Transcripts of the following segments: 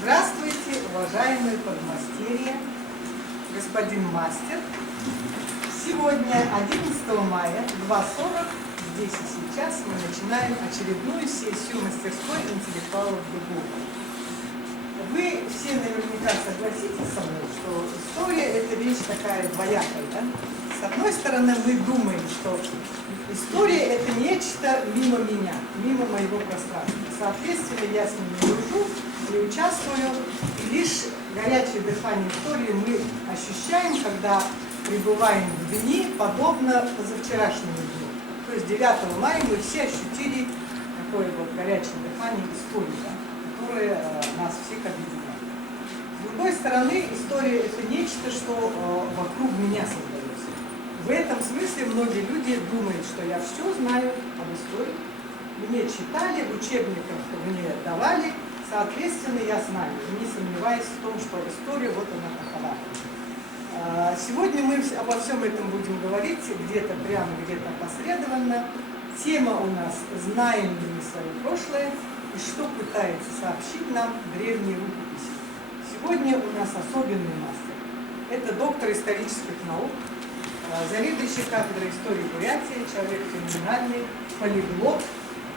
Здравствуйте, уважаемые подмастерья, господин мастер. Сегодня, 11 мая, 2:40, здесь и сейчас мы начинаем очередную сессию мастерской интеллектуалов Дугова. Вы все наверняка согласитесь со мной, что история – это вещь такая двоякая, да? С одной стороны, мы думаем, что история – это нечто мимо меня, мимо моего пространства. Соответственно, я с ним не дружу, не участвую, и лишь горячее дыхание истории мы ощущаем, когда пребываем в дни, подобно позавчерашнему дню. То есть 9 мая мы все ощутили такое вот горячее дыхание истории, да, которое нас всех объединяет. С другой стороны, история – это нечто, что вокруг меня создается. В этом смысле многие люди думают, что я все знаю об истории. Мне читали, в учебниках мне давали, соответственно, я знаю, не сомневаясь в том, что история вот она такова. Сегодня мы обо всем этом будем говорить, где-то прямо, где-то опосредованно. Тема у нас «Знаем ли мы свое прошлое?» и что пытается сообщить нам древние рукописи. Сегодня у нас особенный мастер. Это доктор исторических наук, заведующий кафедрой истории Бурятии, человек феноменальный, полиглот,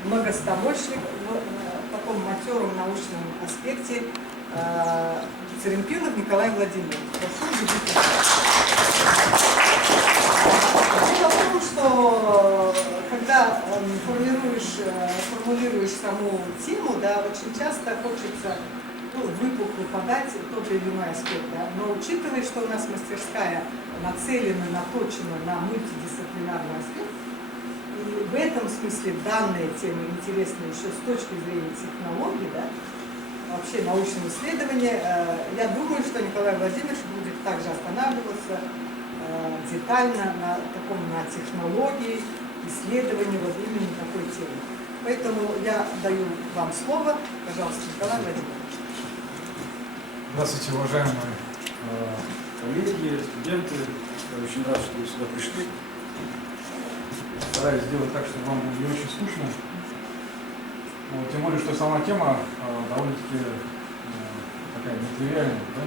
многостомочник в таком матером научном аспекте, Церенпинов Николай Владимирович. Дело в том, что когда формулируешь саму тему, да, очень часто хочется выпукло подать тот или иной аспект, да, но учитывая, что у нас мастерская нацелена, наточена на мультидисциплинарный аспект, и в этом смысле данная тема интересна еще с точки зрения технологий, да, вообще научного исследования, я думаю, что Николай Владимирович будет также останавливаться детально на технологии исследования вот именно такой темы. Поэтому я даю вам слово. Пожалуйста, Николай Владимирович. Здравствуйте, уважаемые коллеги, студенты. Я очень рад, что вы сюда пришли. Стараюсь сделать так, чтобы вам было не очень скучно. Тем более, что сама тема довольно-таки такая нетривиальная, да?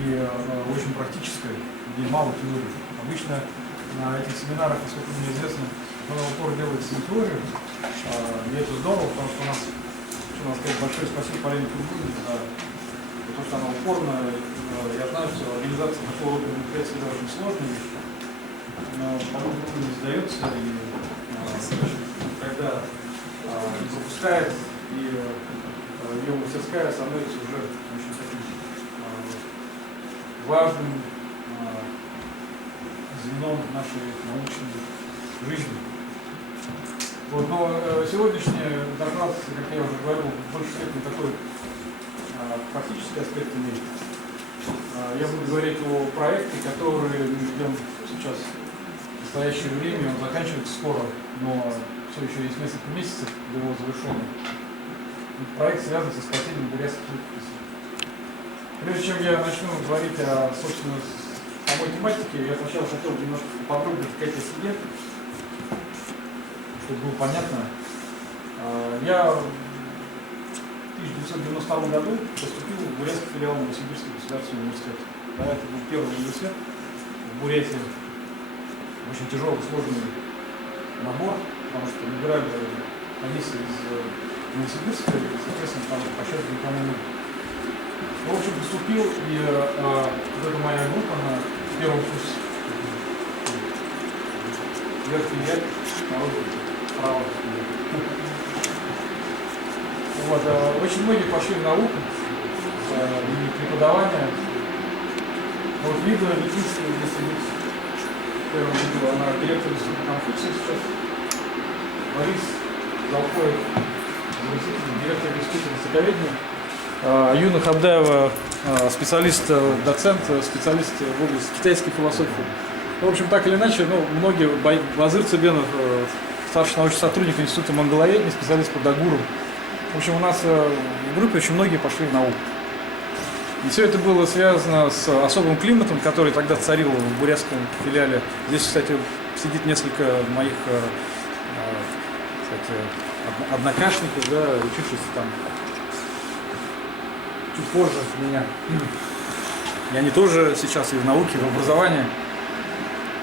И очень практическая, где мало теории. Обычно на этих семинарах, насколько мне известно, упор делается на теорию. И это здорово, потому что у нас, что надо сказать, большое спасибо Полине Курбулине за то, что она упорно. Я знаю, что организация такого рода мероприятий всегда очень сложная, но по-моему не сдается, и когда не запускает, и ее мастерская становится уже очень таким важным звеном нашей научной жизни. Вот, но сегодняшний доклад, как я уже говорил, в большей степени такой практический аспект имеет. Я буду говорить о проекте, который мы ждем сейчас в настоящее время. Он заканчивается скоро, но все еще есть несколько месяцев до его завершения. Проект связан со спасением бурятских рукописей. Прежде чем я начну говорить о, собственно, самой тематике, я сначала хотел немножко подробнее сказать о себе, чтобы было понятно. Я в 1992 году поступил в бурятский филиал Новосибирского государственного университета. Да, это был первый университет в Бурятии. Очень тяжелый, сложный набор, потому что набирали комиссии из Новосибирска, и, соответственно, там по счету никому не было. В общем, поступил, и вот эта моя группа на первом курсе верхний ряд, народу справа. Вот, очень многие пошли в науку и преподавание. Вот видно, единственное, если быть первым видео, она директор института Конфуция сейчас. Борис Залхоев, директор института востоковедения. Юна Хабдаева, специалист, доцент, специалист в области китайской философии. В общем, так или иначе, многие, Базыр Цыбенов, старший научный сотрудник Института монголоведения, специалист по дагурам. В общем, у нас в группе очень многие пошли в науку. И все это было связано с особым климатом, который тогда царил в бурятском филиале. Здесь, кстати, сидит несколько моих однокашников, да, учившихся там чуть позже меня. И они тоже сейчас и в науке, и в образовании.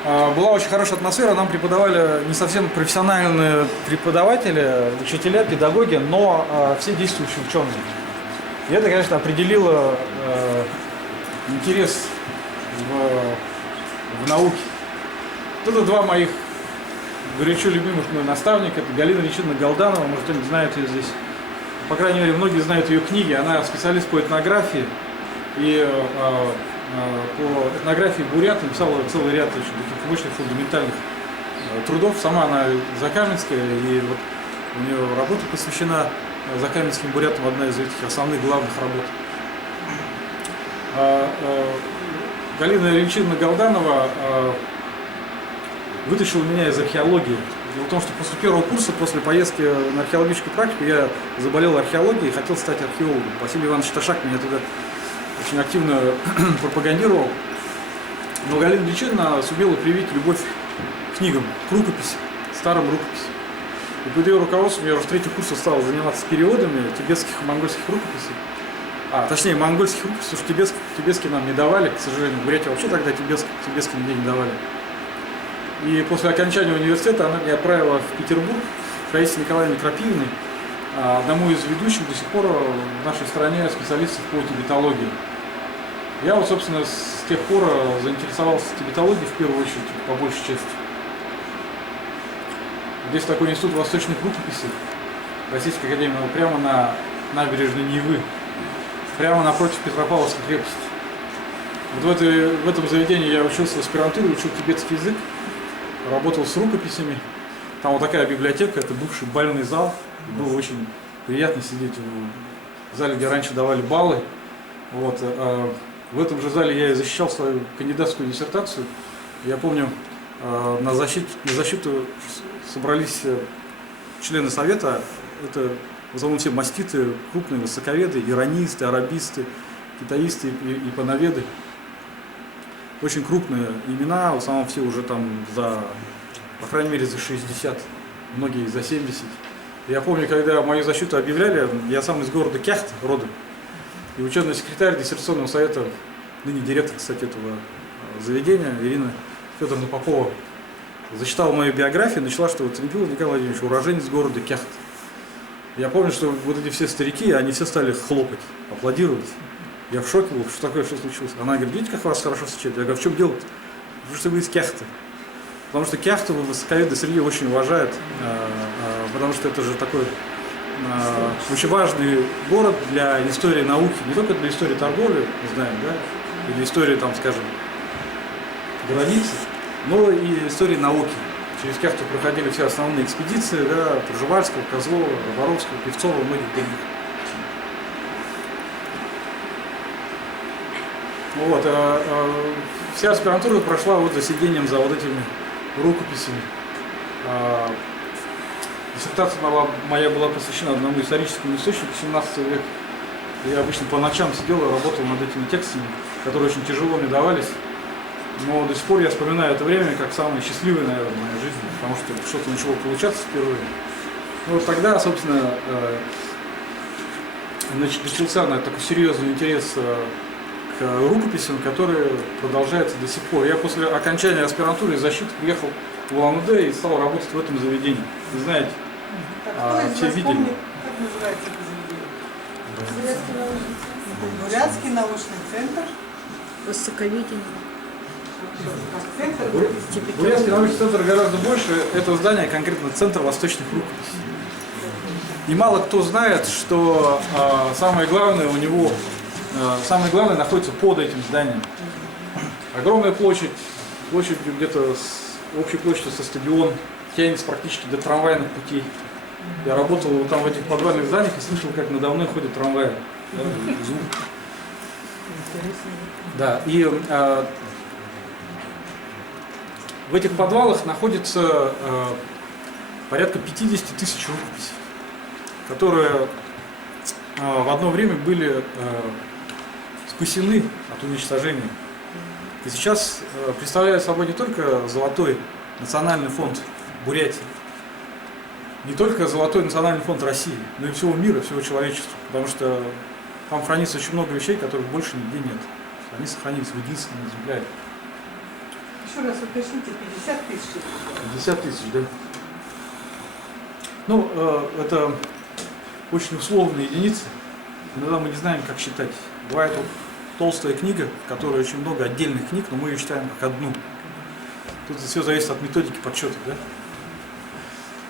Была очень хорошая атмосфера, нам преподавали не совсем профессиональные преподаватели, учителя, педагоги, но все действующие ученые. И это, конечно, определило интерес в науке. Это два моих горячо любимых мной наставника, это Галина Леонидовна Галданова, может, кто-нибудь знает ее здесь. По крайней мере, многие знают ее книги, она специалист по этнографии. И по этнографии бурят написала целый ряд очень таких мощных фундаментальных трудов. Сама она закаменская, и вот у нее работа посвящена закаменским бурятам, одна из этих основных главных работ. Галина Леонидовна Галданова вытащила меня из археологии. Дело в том, что после первого курса, после поездки на археологическую практику, я заболел археологией и хотел стать археологом. Василий Иванович Ташак меня туда очень активно пропагандировал. Но Галина Леонидовна сумела привить любовь к книгам, к рукописи, старым рукописям. И под ее руководством я уже в третьем курсе стал заниматься переводами тибетских и монгольских рукописей. Точнее, монгольских рукописей, потому что тибетские нам не давали, к сожалению. В Бурятии вообще тогда тибетские нигде не давали. И после окончания университета она меня отправила в Петербург к Раисе Николаевне Крапивиной, одному из ведущих до сих пор в нашей стране специалистов по тибетологии. Я вот, собственно, с тех пор заинтересовался тибетологией в первую очередь, по большей части. Здесь такой институт восточных рукописей Российской академии, прямо на набережной Невы, прямо напротив Петропавловской крепости. Вот в этом заведении я учился в аспирантуре, учил тибетский язык, работал с рукописями. Там вот такая библиотека, это бывший бальный зал. Было очень приятно сидеть в зале, где раньше давали баллы. Вот. В этом же зале я и защищал свою кандидатскую диссертацию. Я помню, на защиту собрались члены совета. Это в основном все маститы, крупные востоковеды, иронисты, арабисты, китаисты и японоведы. Очень крупные имена, в основном все уже там по крайней мере, за 60, многие за 70. Я помню, когда мою защиту объявляли, я сам из города Кяхта родом, и ученый секретарь диссертационного совета, ныне директор, кстати, этого заведения, Ирина Федоровна Попова, зачитала мою биографию, начала, что вот Михаил Николай Владимирович уроженец города Кяхта. Я помню, что вот эти все старики, они все стали хлопать, аплодировать. Я в шоке был, что такое, что случилось. Она говорит, видите, как вас хорошо встречают? Я говорю, в чем дело-то? Потому что вы из Кяхты. Потому что Кяхту в востоковедной среде очень уважают, потому что это же такой очень важный город для истории науки, не только для истории торговли, мы знаем, да, или истории, там, скажем, границы, но и истории науки. Через Кяхту проходили все основные экспедиции, да, Пржевальского, Козлова, Воровского, Певцова и многих других. Вот, вся аспирантура прошла вот за сидением за вот этими рукописями. Диссертация моя была посвящена одному историческому источнику 17 века. Я обычно по ночам сидел и работал над этими текстами, которые очень тяжело мне давались. Но до сих пор я вспоминаю это время как самое счастливое, наверное, в моей жизни, потому что что-то начало получаться впервые. Ну, вот тогда, собственно, начался такой серьезный интерес к рукописям, которые продолжаются до сих пор. Я после окончания аспирантуры и защиты приехал в Улан-Удэ и стал работать в этом заведении. Вы знаете, все видели. Как называется это заведение? Бурятский научный центр. Востоковедение. Бурятский научный центр гораздо больше. Это здание, конкретно центр восточных рукописей. И мало кто знает, что самое главное у него, самое главное находится под этим зданием. Огромная площадь, где-то общей площадью со стадион, тянется практически до трамвайных путей. Я работал вот там в этих подвальных зданиях и слышал, как надо мной ходят трамваи. Звук. Да, и в этих подвалах находится порядка 50 тысяч рукописей, которые в одно время были спасены от уничтожения. И сейчас представляют собой не только Золотой национальный фонд Бурятии, не только Золотой национальный фонд России, но и всего мира, всего человечества. Потому что Там хранится очень много вещей, которых больше нигде нет. Они сохранились в единственном экземпляре. Еще раз уточните, 50 тысяч. 50 тысяч, да. Ну, это очень условные единицы. Иногда мы не знаем, как считать. Бывает вот толстая книга, в которой очень много отдельных книг, но мы ее считаем как одну. Тут все зависит от методики подсчета, да?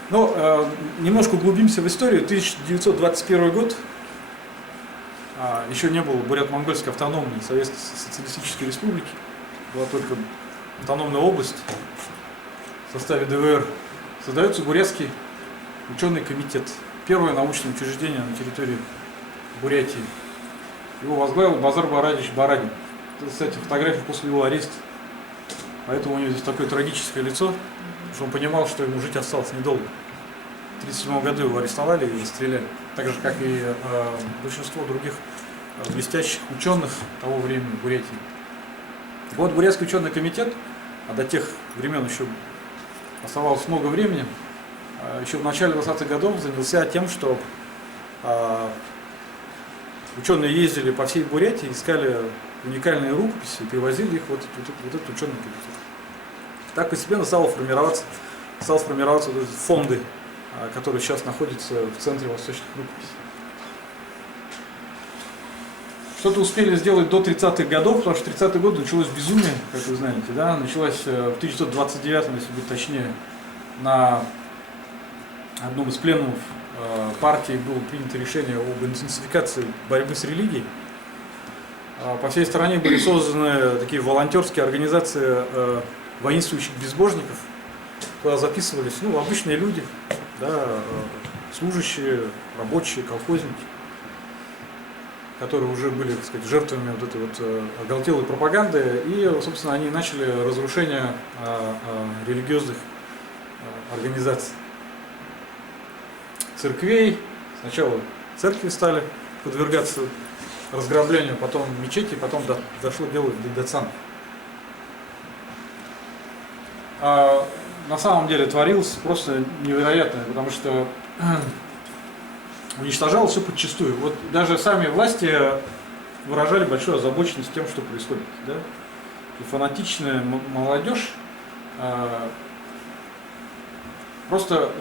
Но немножко углубимся в историю. 1921 год. Еще не было Бурят-Монгольской автономной Советской Социалистической Республики. Была только автономная область в составе ДВР. Создается Бурятский ученый комитет. Первое научное учреждение на территории Бурятии. Его возглавил Базар Барадич Барадин. Это, кстати, фотография после его ареста. Поэтому у него здесь такое трагическое лицо, потому что он понимал, что ему жить осталось недолго. В 1937 году его арестовали и расстреляли. Так же, как и большинство других блестящих ученых того времени в Бурятии. Вот Бурятский ученый комитет, а до тех времен еще оставалось много времени, еще в начале 20-х годов занялся тем, что ученые ездили по всей Бурятии, искали уникальные рукописи и привозили их вот этот ученый комитет. Так постепенно стало формироваться вот эти фонды, которые сейчас находятся в центре восточных рукописей. Что-то успели сделать до 30-х годов, потому что 30-й год началось безумие, как вы знаете, да? Началось в 1929, если быть точнее, на одном из пленумов партии было принято решение об интенсификации борьбы с религией. По всей стране были созданы такие волонтерские организации воинствующих безбожников, куда записывались обычные люди, да, служащие, рабочие, колхозники, которые уже были, так сказать, жертвами вот этой вот оголтелой пропаганды, и, собственно, они начали разрушение религиозных организаций, церквей. Сначала церкви стали подвергаться разграблению, потом мечети, потом дошло дело до датсанов. На самом деле творилось просто невероятное, потому что уничтожалось все подчистую. Вот даже сами власти выражали большую озабоченность тем, что происходит. Да? И фанатичная молодежь просто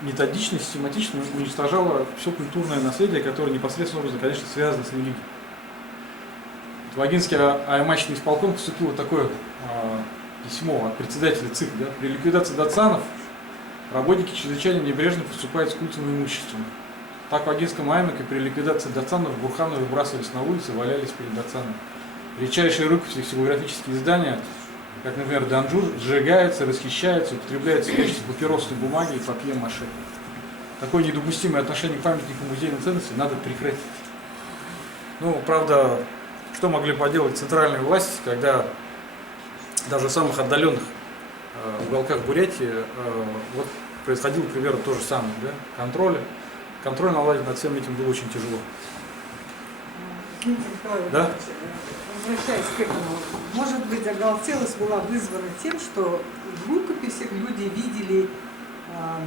методично, систематично уничтожала все культурное наследие, которое непосредственно образом, конечно, связано с религией. В Вагинский аймачный исполком поступило такое письмо от председателя ЦИК. Да? При ликвидации датсанов работники чрезвычайно небрежно поступают с культовым имуществом. Так в Вагинском аймаке при ликвидации датсанов Бурханы выбрасывались на улицы, валялись перед датсанами. Редчайшие рукописи, ксилографические издания, как, например, Данжур, сжигаются, расхищаются, употребляются в качестве папиросной бумаги и папье-маше. Такое недопустимое отношение к памятникам музейной ценности надо прекратить. Ну, правда, что могли поделать центральные власти, когда даже в самых отдаленных уголках Бурятии вот происходило примерно то же самое. Да? Контроль наладить над всем этим было очень тяжело. Да? Возвращаясь к этому, может быть, оголтелость была вызвана тем, что в рукописях люди видели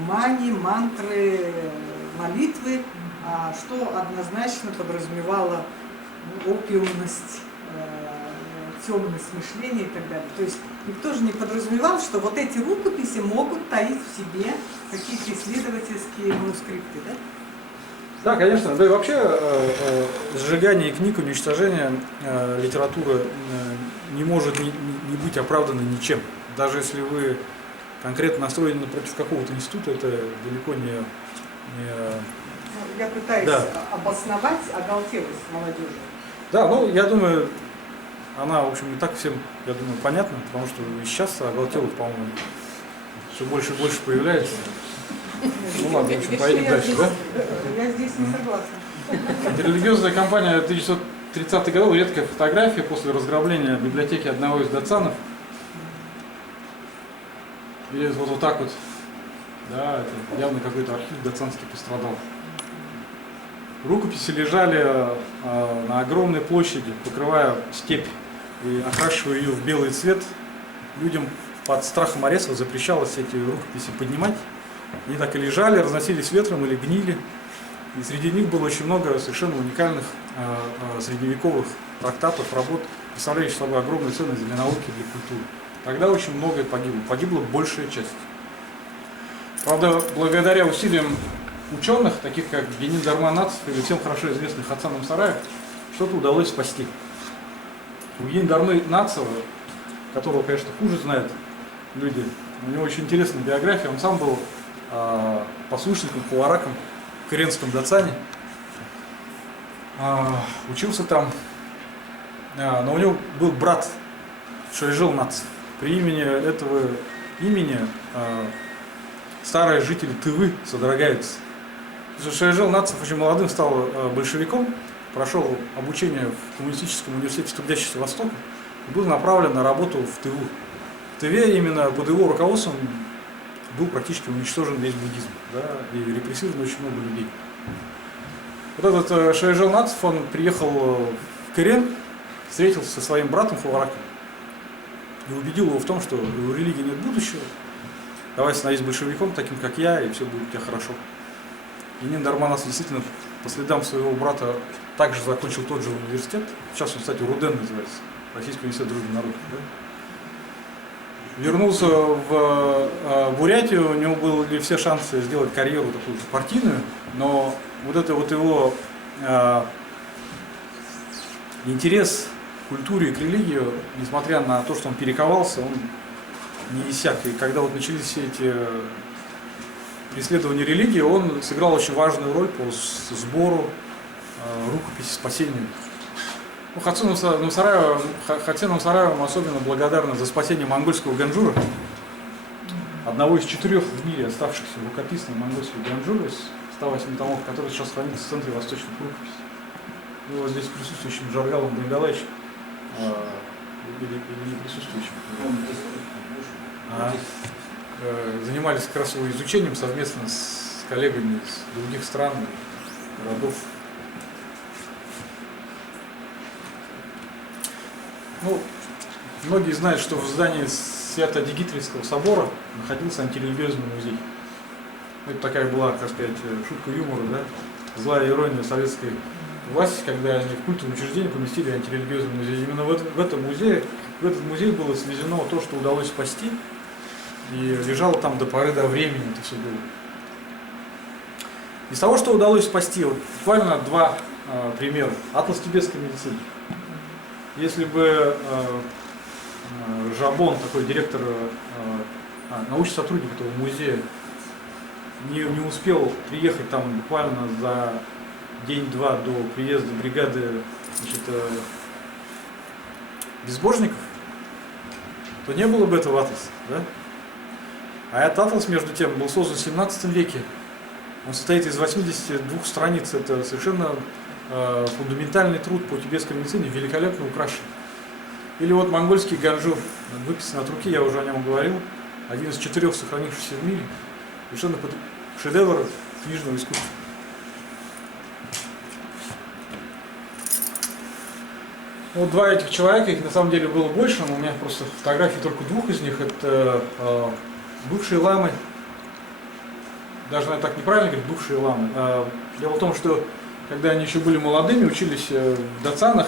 мани, мантры, молитвы, что однозначно подразумевало опиумность, темность мышления и так далее. То есть никто же не подразумевал, что вот эти рукописи могут таить в себе какие-то исследовательские манускрипты, да? Да, конечно. Да и вообще сжигание книг, уничтожение литературы не может не быть оправдано ничем. Даже если вы конкретно настроены против какого-то института, это далеко не... Я пытаюсь обосновать оголтелость молодежи. Да, ну, я думаю, она, в общем, и так всем, я думаю, понятна, потому что и сейчас оголтелых, по-моему, все больше и больше появляется. Ну ладно, в общем, поедем дальше, да? Я здесь не согласна. Антирелигиозная кампания 1930-х годов, редкая фотография после разграбления библиотеки одного из датсанов. Или вот так вот. Да, это явно какой-то архив датсанский пострадал. Рукописи лежали на огромной площади, покрывая степь и окрашивая ее в белый цвет. Людям под страхом ареста запрещалось эти рукописи поднимать. Они так и лежали, разносились ветром или гнили. И среди них было очень много совершенно уникальных средневековых трактатов, работ, представляющих собой огромную ценность для науки и для культуры. Тогда очень многое погибло. Погибла большая часть. Правда, благодаря усилиям ученых, таких как Генин Дарман Нацев или всем хорошо известный Хасан Амсараев, что-то удалось спасти. У Генин Дармы Нацева, которого, конечно, хуже знают люди, у него очень интересная биография. Он сам был послушником, хулараком в Каренском Дацане. Учился там, но у него был брат Шайжел Нацев. При имени этого имени старые жители Тывы содрогаются. Шайжел Нацев очень молодым стал большевиком, прошел обучение в коммунистическом университете Трудящегося Востока и был направлен на работу в Тыву. В Тыве именно под его руководством был практически уничтожен весь буддизм, да, и репрессировано очень много людей. Вот этот Шайжел Нацев, он приехал в Кырен, встретился со своим братом Хулараком и убедил его в том, что у религии нет будущего, давай становись большевиком, таким как я, и все будет у тебя хорошо. И Генин Дарман Нацев действительно по следам своего брата также закончил тот же университет. Сейчас он, кстати, РУДН называется, Российский университет дружбы народов. Да? Вернулся в Бурятию, у него были все шансы сделать карьеру такую партийную, но вот это вот его интерес к культуре и к религии, несмотря на то, что он перековался, он не иссяк. И когда вот начались все эти преследования религии, он сыграл очень важную роль по сбору рукописи спасению. Ну, Хацену Сараеву особенно благодарны за спасение монгольского Ганжура, одного из 4 в мире оставшихся рукописных монгольского Ганжура из 108 томов, который сейчас хранится в Центре восточных рукописей. И вот здесь присутствующим Жаргалом Бангладеш, или не присутствующим, занимались как раз его изучением совместно с коллегами из других стран и городов. Ну, многие знают, что в здании Свято-Дигитрийского собора находился антирелигиозный музей. Это такая была, так сказать, шутка юмора, да? Злая ирония советской власти, когда они в культовое учреждение поместили антирелигиозный музей. Именно в этот музей было свезено то, что удалось спасти, и лежало там до поры до времени это все было. Из того, что удалось спасти, вот буквально 2 примера. Атлас тибетской медицины. Если бы Жабон, такой директор, научный сотрудник этого музея, не успел приехать там буквально за день-два до приезда бригады, значит, безбожников, то не было бы этого атласа. Да? А этот атлас, между тем, был создан в 17 веке. Он состоит из 82 страниц. Это совершенно фундаментальный труд по тибетской медицине, великолепно украшен. Или вот монгольский Ганжур, выписан от руки, я уже о нем говорил, один из 4 сохранившихся в мире, совершенно шедевр книжного искусства. Вот 2 этих человека, их на самом деле было больше, но у меня просто фотографии только 2 из них. Это бывшие ламы, даже, наверное, так неправильно говорить, бывшие ламы. Дело в том, что когда они еще были молодыми, учились в Дацанах,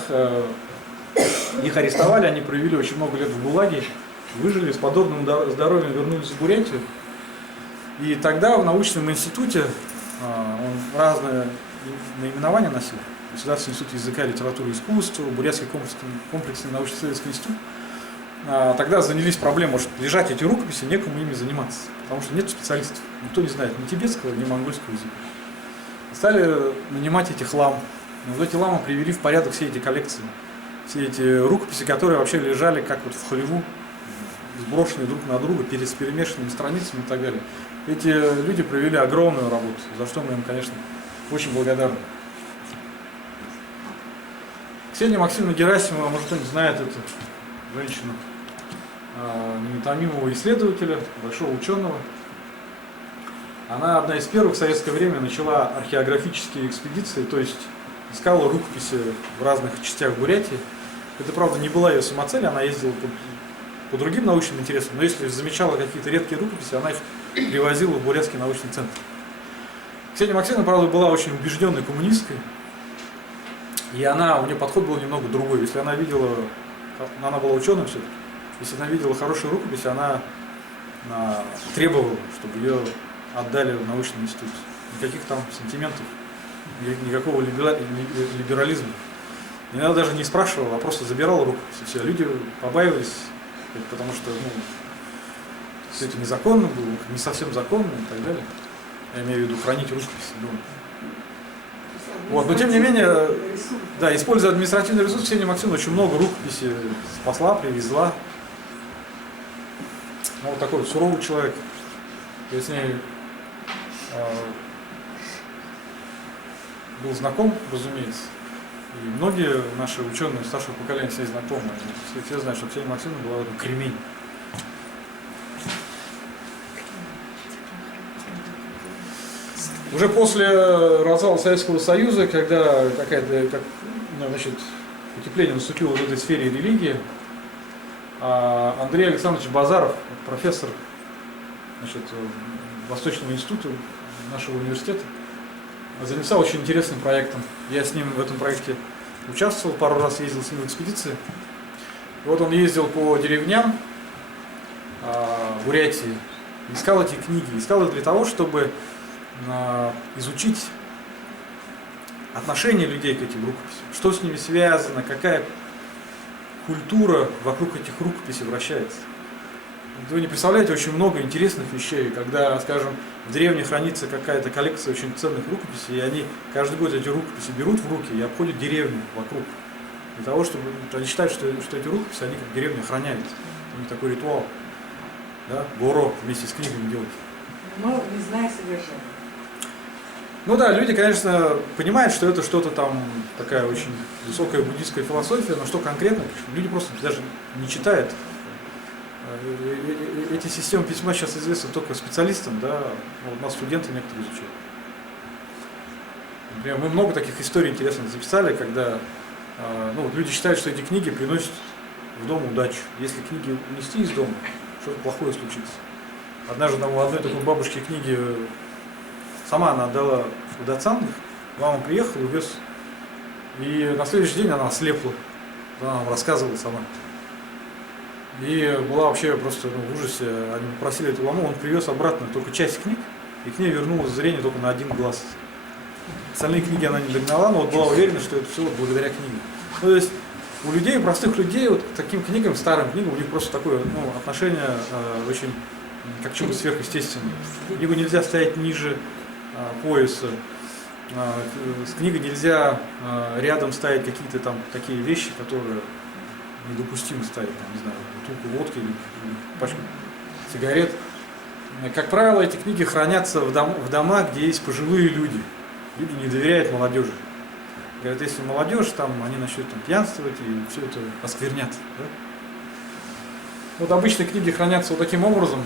их арестовали, они провели очень много лет в ГУЛАГе, выжили, с подобным здоровьем вернулись в Бурятию. И тогда в научном институте, он разные наименования носил, Государственный институт языка, литературы и искусства, Бурятский комплексный научно-исследовательский институт, тогда занялись проблемой, может лежать эти рукописи, некому ими заниматься, потому что нет специалистов, никто не знает ни тибетского, ни монгольского языка. Стали нанимать этих лам. Но вот эти ламы привели в порядок все эти коллекции, все эти рукописи, которые вообще лежали как вот в хлеву, сброшенные друг на друга, с перемешанными страницами и так далее. Эти люди провели огромную работу, за что мы им, конечно, очень благодарны. Ксения Максимовна Герасимова, может, кто-нибудь знает эту женщину, неутомимого исследователя, большого ученого. Она одна из первых в советское время начала археографические экспедиции, то есть искала рукописи в разных частях Бурятии. Это, правда, не была ее самоцель, она ездила по другим научным интересам, но если замечала какие-то редкие рукописи, она их привозила в Бурятский научный центр. Ксения Максимовна, правда, была очень убежденной коммунисткой. И у нее подход был немного другой. Если она видела, она была ученым все-таки, если она видела хорошую рукопись, она требовала, чтобы ее отдали в научный институт. Никаких там сантиментов, никакого либерализма. И она даже не спрашивала, а просто забирала рукопись. И все. Люди побаивались, потому что все это незаконно было, не совсем законно и так далее. Я имею в виду хранить рукописи дома. Вот, но тем не менее, да, используя административный ресурс, Ксения Максимовна очень много рукописей спасла, привезла. Ну, вот такой вот суровый человек. Я с ней был знаком, разумеется. И многие наши ученые старшего поколения с ней знакомы. Все знают, что Ксения Максимовна была кремень. Уже после развала Советского Союза, когда потепление наступило в этой сфере религии, Андрей Александрович Базаров, профессор Восточного института нашего университета, занялся очень интересным проектом. Я с ним в этом проекте участвовал, пару раз ездил с ним в экспедиции. И вот он ездил по деревням в Бурятии, искал эти книги, искал их для того, чтобы изучить отношение людей к этим рукописям, что с ними связано, какая культура вокруг этих рукописей вращается. Вы не представляете, очень много интересных вещей, когда, скажем, в деревне хранится какая-то коллекция очень ценных рукописей, и они каждый год эти рукописи берут в руки и обходят деревню вокруг. Для того, чтобы они считают, что эти рукописи, они как деревня охраняют. У них такой ритуал. Да? Горо вместе с книгами делать. Но не зная содержания. Ну да, люди, конечно, понимают, что это что-то там, такая очень высокая буддийская философия, но что конкретно, люди просто даже не читают. Эти системы письма сейчас известны только специалистам, да, вот у нас студенты некоторые изучают. Например, мы много таких историй интересных записали, когда люди считают, что эти книги приносят в дом удачу. Если книги унести из дома, что-то плохое случится. Однажды у одной такой бабушки книги сама она отдала в Датсан, мама приехала, увез, и на следующий день она ослепла, она нам рассказывала сама. И была вообще просто в ужасе, они попросили эту ламу, он привез обратно только часть книг, и к ней вернулось зрение только на один глаз. Остальные книги она не догнала, но вот была уверена, что это все благодаря книгам. Ну, то есть у людей, у простых людей, вот к таким книгам, старым книгам, у них просто такое отношение очень как к чему-то сверхъестественному. Книгу нельзя ставить ниже пояса. С книгой нельзя рядом ставить какие-то там такие вещи, которые недопустимо ставить, там, не знаю, бутылку водки или пачку сигарет. Как правило, эти книги хранятся в домах, где есть пожилые люди. Люди не доверяют молодежи. Говорят, если молодежь, там, они начнут там, пьянствовать и все это осквернят. Да? Вот обычно книги хранятся вот таким образом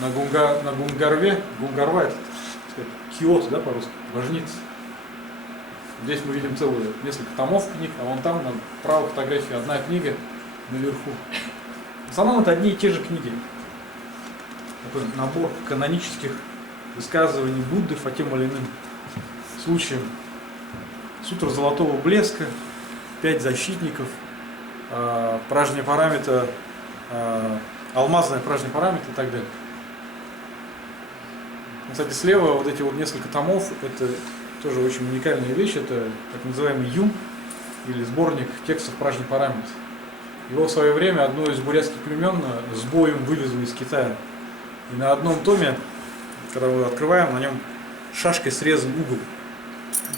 на гунгарве. Гунгарва это киот, да, по-русски, важница. Здесь мы видим целые несколько томов книг, а вон там на правой фотографии одна книга наверху. В основном это одни и те же книги. Такой набор канонических высказываний Будды по тем или иным случаям. Сутра золотого блеска, 5 защитников, пражня парамита, алмазная пражня парамита и так далее. Кстати, слева вот эти вот несколько томов, это тоже очень уникальная вещь, это так называемый Юм, или сборник текстов пражни парамит. Его в свое время одно из бурятских племен с боем вывезло из Китая. И на одном томе, когда мы открываем, на нем шашкой срезан угол.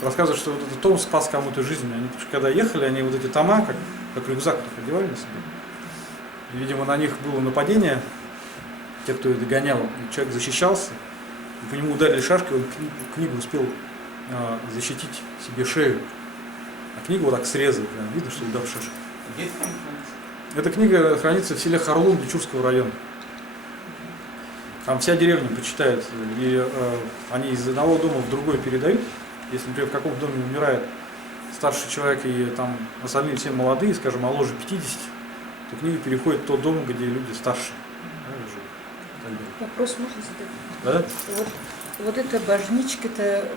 Рассказывают, что вот этот том спас кому-то жизнь. Они, когда ехали, они вот эти тома, как рюкзак, так одевали на себя. И, видимо, на них было нападение, те, кто их догонял, и человек защищался, и по нему ударили шашкой, он книгу успел защитить себе шею. А книгу вот так срезали, прям видно, что удар шашкой. Эта книга хранится в селе Харлун Бичурского района. Там вся деревня почитает, и они из одного дома в другой передают. Если, например, в каком-то доме умирает старший человек, и там остальные все молодые, скажем, моложе 50, то книга переходит в тот дом, где люди старше. Вопрос можно задать? Да? Вот Вот эта божничка-то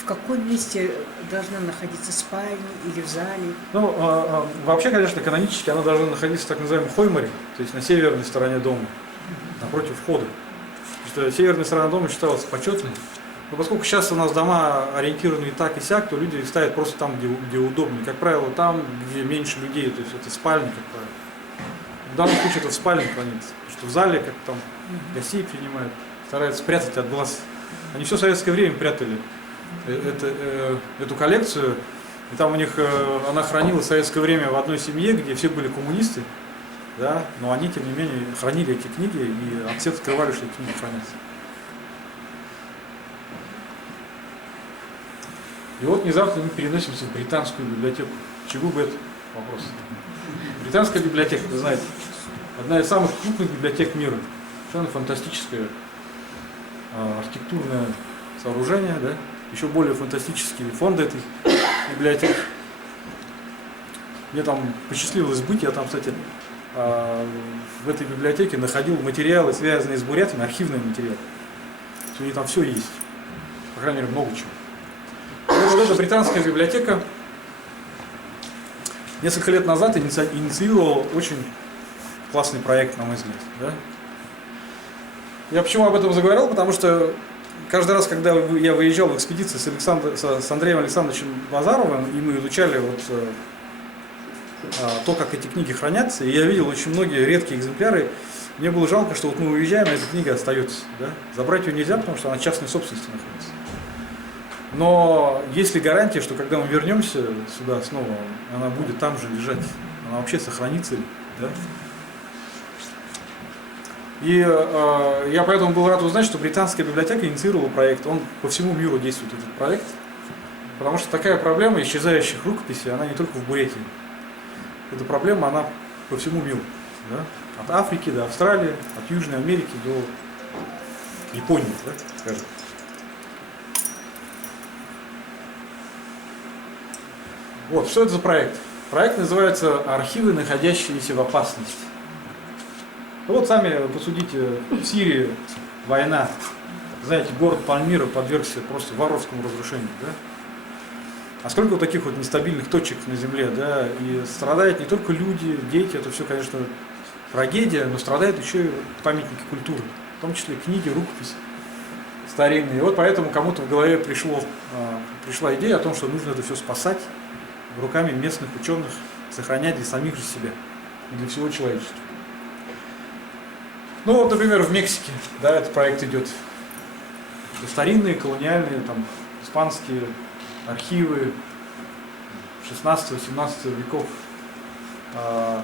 в каком месте должна находиться, в спальне или в зале? Ну, вообще, конечно, канонически она должна находиться в так называемом хоймаре, то есть на северной стороне дома, напротив входа. Потому что северная сторона дома считалась почетной. Но поскольку сейчас у нас дома ориентированы и так, и сяк, то люди ставят просто там, где удобнее. Как правило, там, где меньше людей, то есть это спальня, как правило. В данном случае это в спальне хранится. Потому что в зале, как там гостей принимают, стараются спрятать от глаз. Они все советское время прятали эту коллекцию. И там у них, она хранилась в советское время в одной семье, где все были коммунисты. Да, но они, тем не менее, хранили эти книги, и отцы открывали, что эти книги хранятся. И вот внезапно мы переносимся в британскую библиотеку. Чего бы это? Вопрос. Британская библиотека, вы знаете, одна из самых крупных библиотек мира. Совершенно фантастическое архитектурное сооружение, да? Еще более фантастические фонды этой библиотеки. Мне там посчастливилось быть, я там, кстати, в этой библиотеке находил материалы, связанные с бурятами, архивные материалы. У них там все есть. По крайней мере, много чего. Вот эта британская библиотека несколько лет назад инициировала очень классный проект, на мой взгляд. Да? Я почему об этом заговорил? Потому что каждый раз, когда я выезжал в экспедиции с Андреем Александровичем Базаровым, и мы изучали вот то, как эти книги хранятся, и я видел очень многие редкие экземпляры, мне было жалко, что вот мы уезжаем, а эта книга остается. Да? Забрать ее нельзя, потому что она в частной собственности находится. Но есть ли гарантия, что когда мы вернемся сюда снова, она будет там же лежать? Она вообще сохранится ли? Да? И я поэтому был рад узнать, что британская библиотека инициировала проект. Он по всему миру действует, этот проект. Потому что такая проблема исчезающих рукописей, она не только в Бурятии. Эта проблема, она по всему миру. Да? От Африки до Австралии, от Южной Америки до Японии, да, скажем. Вот, что это за проект? Проект называется «Архивы, находящиеся в опасности». Вот сами посудите, в Сирии война, знаете, город Пальмира подвергся просто варварскому разрушению, да? А сколько вот таких вот нестабильных точек на земле, да, и страдают не только люди, дети, это все, конечно, трагедия, но страдают еще и памятники культуры, в том числе книги, рукописи старинные. И вот поэтому кому-то в голове пришла идея о том, что нужно это все спасать руками местных ученых, сохранять для самих же себя и для всего человечества. Ну вот, например, в Мексике, да, этот проект идет. Это старинные, колониальные, там, испанские архивы 16-17 веков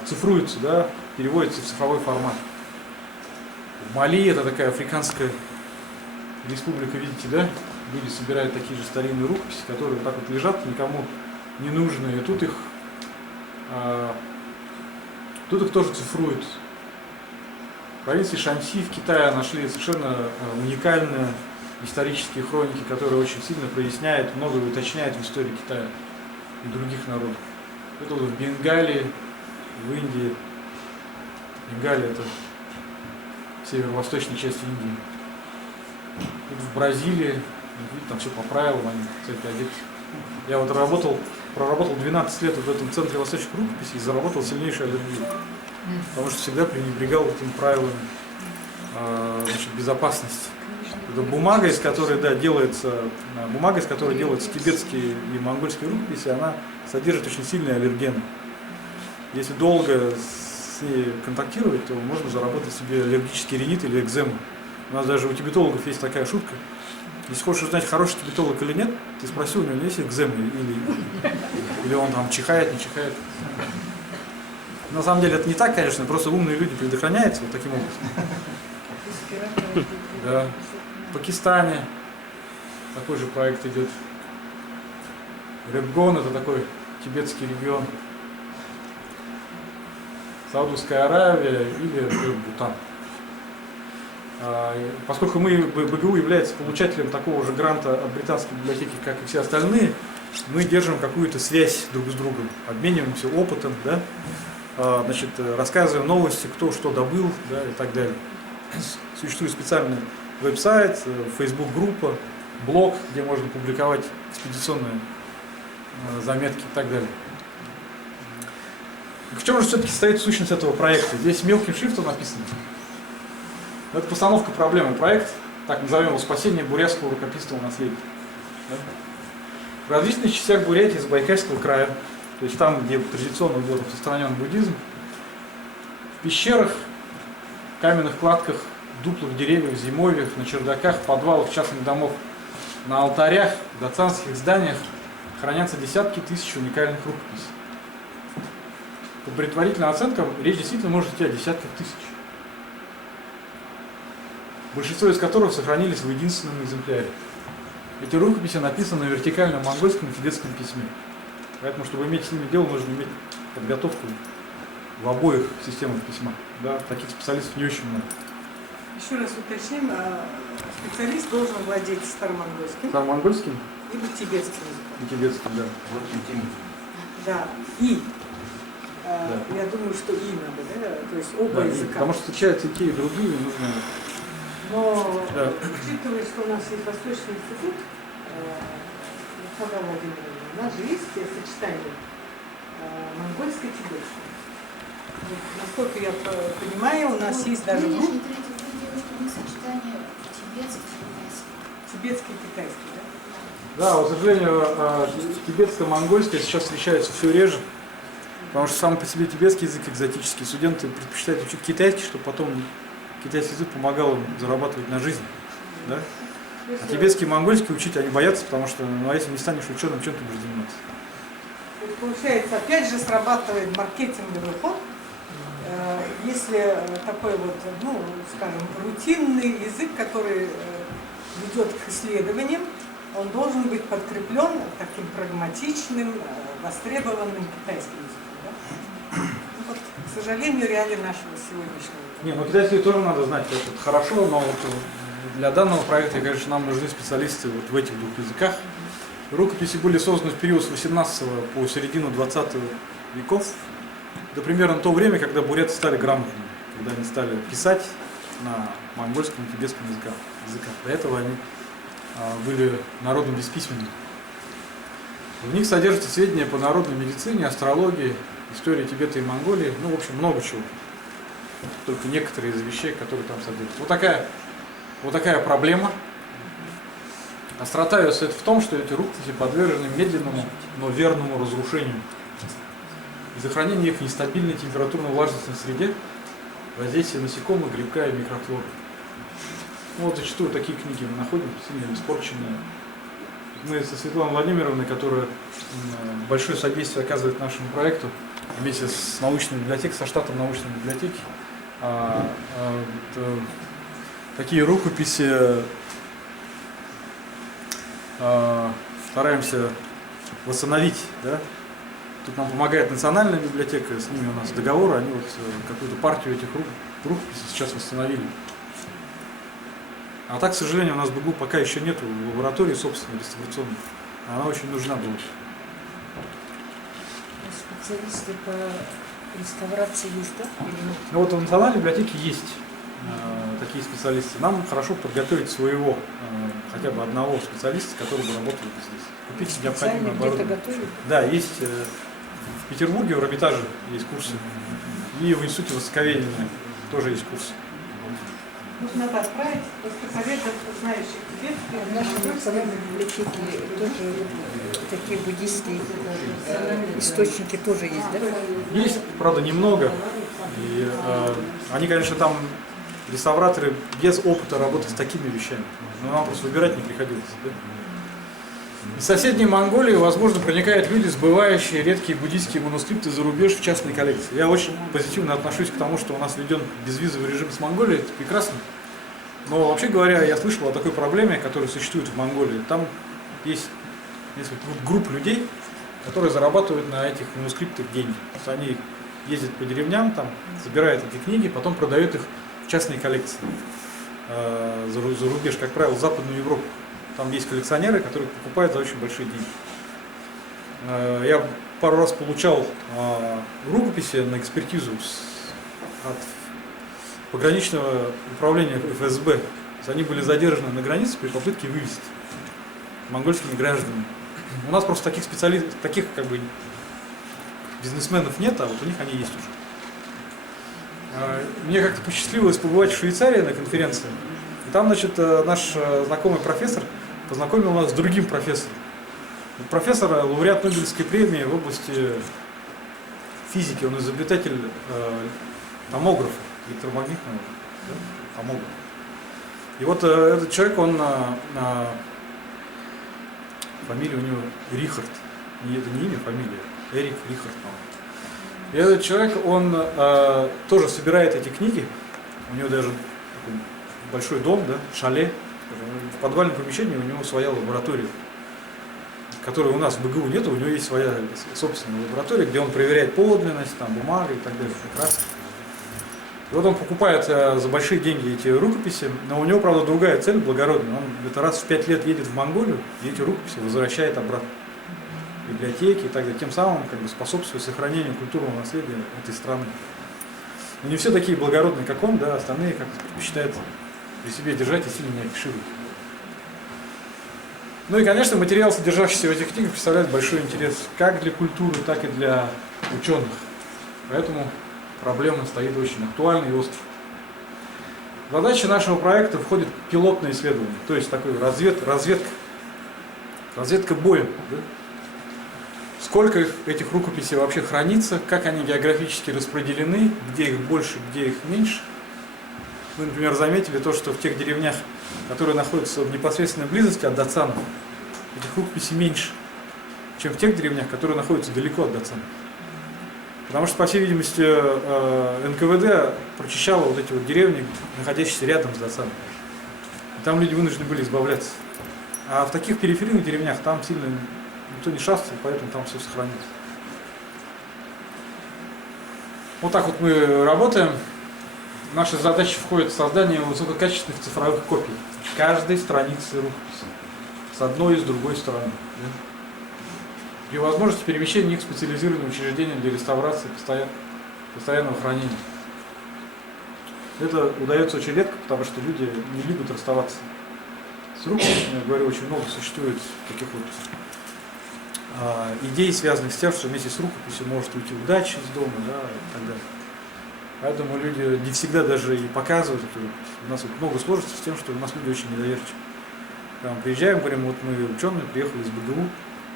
цифруются, да, переводятся в цифровой формат. В Мали, это такая африканская республика, видите, да, люди собирают такие же старинные рукописи, которые вот так вот лежат, никому не нужны, и тут их тоже цифруют. В провинции Шанси в Китае нашли совершенно уникальные исторические хроники, которые очень сильно проясняют, многое уточняют в истории Китая и других народов. Это вот в Бенгалии, в Индии. Бенгалия — это северо-восточная часть Индии. Тут в Бразилии, видите, там все по правилам, они, кстати, одеты. Я вот проработал 12 лет в этом центре восточных рукописей и заработал сильнейшую аллергию. Потому что всегда пренебрегал этими правилами безопасности. Это бумага, из которой делаются тибетские и монгольские рукописи, она содержит очень сильные аллергены. Если долго с ней контактировать, то можно заработать себе аллергический ринит или экзему. У нас даже у тибетологов есть такая шутка. Если хочешь узнать, хороший тибетолог или нет, ты спроси у него, есть экзема или он там чихает, не чихает. На самом деле это не так, конечно, просто умные люди предохраняются вот таким образом. Да. В Пакистане такой же проект идет. Редгон — это такой тибетский регион. Саудовская Аравия или Бутан. Поскольку БГУ является получателем такого же гранта от британской библиотеки, как и все остальные, мы держим какую-то связь друг с другом, обмениваемся опытом, да? Значит, рассказываем новости, кто что добыл, да, и так далее. Существует специальный веб-сайт, Facebook-группа, блог, где можно публиковать экспедиционные заметки и так далее. В чем же все-таки состоит сущность этого проекта? Здесь мелким шрифтом написано. Это постановка проблемы. Проект, так назовем его, спасение бурятского рукописного наследия. Да? В различных частях Бурятии, Забайкальского края, то есть там, где традиционно был распространен буддизм, в пещерах, каменных кладках, дуплах деревьев, зимовьях, на чердаках, подвалах частных домов, на алтарях, в доцентских зданиях хранятся десятки тысяч уникальных рукописей. По предварительным оценкам речь действительно может идти о десятках тысяч, большинство из которых сохранились в единственном экземпляре. Эти рукописи написаны на вертикальном монгольском и тибетском письме. Поэтому, чтобы иметь с ними дело, нужно иметь подготовку в обоих системах письма. Да, таких специалистов не очень много. Еще раз уточним, специалист должен владеть старомонгольским, Старомонгольским либо тибетским языком. и тибетским, да. Да, я думаю, что и надо, да? То есть оба Да, языка. потому что встречаются и те, и другие, нужно. Но Да. учитывая, что у нас есть Восточный институт, Михаила Владимировна, у нас же есть сочетание монгольско-тибетское. Вот, насколько я понимаю, у нас есть даже группа сочетание тибетский и китайский, да? Да, к сожалению, тибетско-монгольское сейчас встречается все реже, потому что сам по себе тибетский язык экзотический. Студенты предпочитают учить китайский, чтобы потом китайский язык помогал им зарабатывать на жизнь. Да? А тибетский и монгольский учить они боятся, потому что если не станешь ученым, чем ты будешь заниматься? То есть, получается, опять же срабатывает маркетинговый ход, если такой вот, ну, скажем, рутинный язык, который ведет к исследованиям, он должен быть подкреплен таким прагматичным, востребованным китайским языком. Да? Ну, вот, к сожалению, реалии нашего сегодняшнего. Не, ну китайский тоже надо знать, это хорошо, но вот для данного проекта, конечно, нам нужны специалисты вот в этих двух языках. Рукописи были созданы в период с 18 по середину 20 веков. Это примерно то время, когда буряты стали грамотными, когда они стали писать на монгольском и тибетском языках. До этого они были народом бесписьменным. В них содержатся сведения по народной медицине, астрологии, истории Тибета и Монголии, ну, в общем, много чего. Только некоторые из вещей, которые там содержатся. Вот такая проблема. Острота ее состоит в том, что эти рукописи подвержены медленному, но верному разрушению. Из-за хранения их в нестабильной температурно-влажностной среде, воздействие насекомых, грибка и микрофлоры. Вот зачастую такие книги мы находим, сильно испорченные. Мы со Светланой Владимировной, которая большое содействие оказывает нашему проекту, вместе с научной библиотекой, со штатом научной библиотеки, такие рукописи стараемся восстановить. Да? Тут нам помогает национальная библиотека, с ними у нас договор, они вот какую-то партию этих рукописей сейчас восстановили. А так, к сожалению, у нас в БГУ пока еще нет лаборатории собственной реставрационной. Она очень нужна была. Специалисты по реставрации есть, да? Или нет? Ну вот в национальной библиотеке есть такие специалисты. Нам хорошо подготовить своего, хотя бы одного специалиста, который бы работал здесь. Купить необходимое Специально где-то оборудование. готовят? Да, есть в Петербурге, в Эрмитаже есть курсы. И в институте Востоковедения тоже есть курсы. Нужно отправить востоковедов, знающих тибетский. В нашей национальной библиотеке тоже такие буддийские источники тоже есть, да? Есть, правда, немного. И они, конечно, там реставраторы без опыта работы с такими вещами. Но нам просто выбирать не приходилось. Да? Из соседней Монголии, возможно, проникают люди, сбывающие редкие буддийские манускрипты за рубеж в частной коллекции. Я очень позитивно отношусь к тому, что у нас введен безвизовый режим с Монголией, это прекрасно. Но вообще говоря, я слышал о такой проблеме, которая существует в Монголии. Там есть несколько групп людей, которые зарабатывают на этих манускриптах деньги. То есть они ездят по деревням, там, собирают эти книги, потом продают их в частные коллекции за рубеж, как правило, в Западную Европу. Там есть коллекционеры, которые покупают за очень большие деньги. Я пару раз получал рукописи на экспертизу от пограничного управления ФСБ есть они были задержаны на границе при попытке вывезти монгольскими гражданами. У нас просто таких специалистов, таких как бы бизнесменов нет, а вот у них они есть уже. Мне как-то посчастливилось побывать в Швейцарии на конференции. И там, значит, наш знакомый профессор познакомил нас с другим профессором. Профессор, лауреат Нобелевской премии в области физики, он изобретатель томографа, электромагнитного, да, томографа. И вот этот человек, он, фамилия у него Рихард, это не имя, фамилия, Эрик Рихард, по-моему. И этот человек, он тоже собирает эти книги, у него даже такой большой дом, да, шале, в подвальном помещении у него своя лаборатория, которой у нас в БГУ нет, у него есть своя собственная лаборатория, где он проверяет подлинность, там, бумага и так далее, прекрасно. И вот он покупает за большие деньги эти рукописи, но у него, правда, другая цель благородная. Он где-то раз в 5 лет едет в Монголию и эти рукописи возвращает обратно в библиотеки и так далее, тем самым как бы способствуя сохранению культурного наследия этой страны. Но не все такие благородные, как он, да, остальные, как считают, при себе держать и сильно не афишируют. Ну и, конечно, материал, содержащийся в этих книгах, представляет большой интерес как для культуры, так и для ученых. Поэтому проблема стоит очень актуальной и острой. В задачи нашего проекта входит пилотное исследование, то есть такой разведка боем. Да? Сколько этих рукописей вообще хранится, как они географически распределены, где их больше, где их меньше. Вы, например, заметили то, что в тех деревнях, которые находятся в непосредственной близости от Дацанов, этих рукописей меньше, чем в тех деревнях, которые находятся далеко от Дацанов. Потому что, по всей видимости, НКВД прочищало вот эти вот деревни, находящиеся рядом с Дацаном. И там люди вынуждены были избавляться. А в таких периферийных деревнях там сильно никто не шастал, поэтому там все сохранилось. Вот так вот мы работаем. В наши задачи входит создание высококачественных цифровых копий каждой страницы рукописи с одной и с другой стороны. При возможности перемещения их в специализированные учреждения для реставрации постоянного хранения. Это удается очень редко, потому что люди не любят расставаться с рукописями. Я говорю, очень много существует таких вот идей, связанных с тем, что вместе с рукописью может уйти удача из дома, да, и так далее. Поэтому люди не всегда даже и показывают эту рукопись. У нас вот много сложностей с тем, что у нас люди очень недоверчивы. Когда мы приезжаем, говорим, вот мы ученые, приехали из БГУ,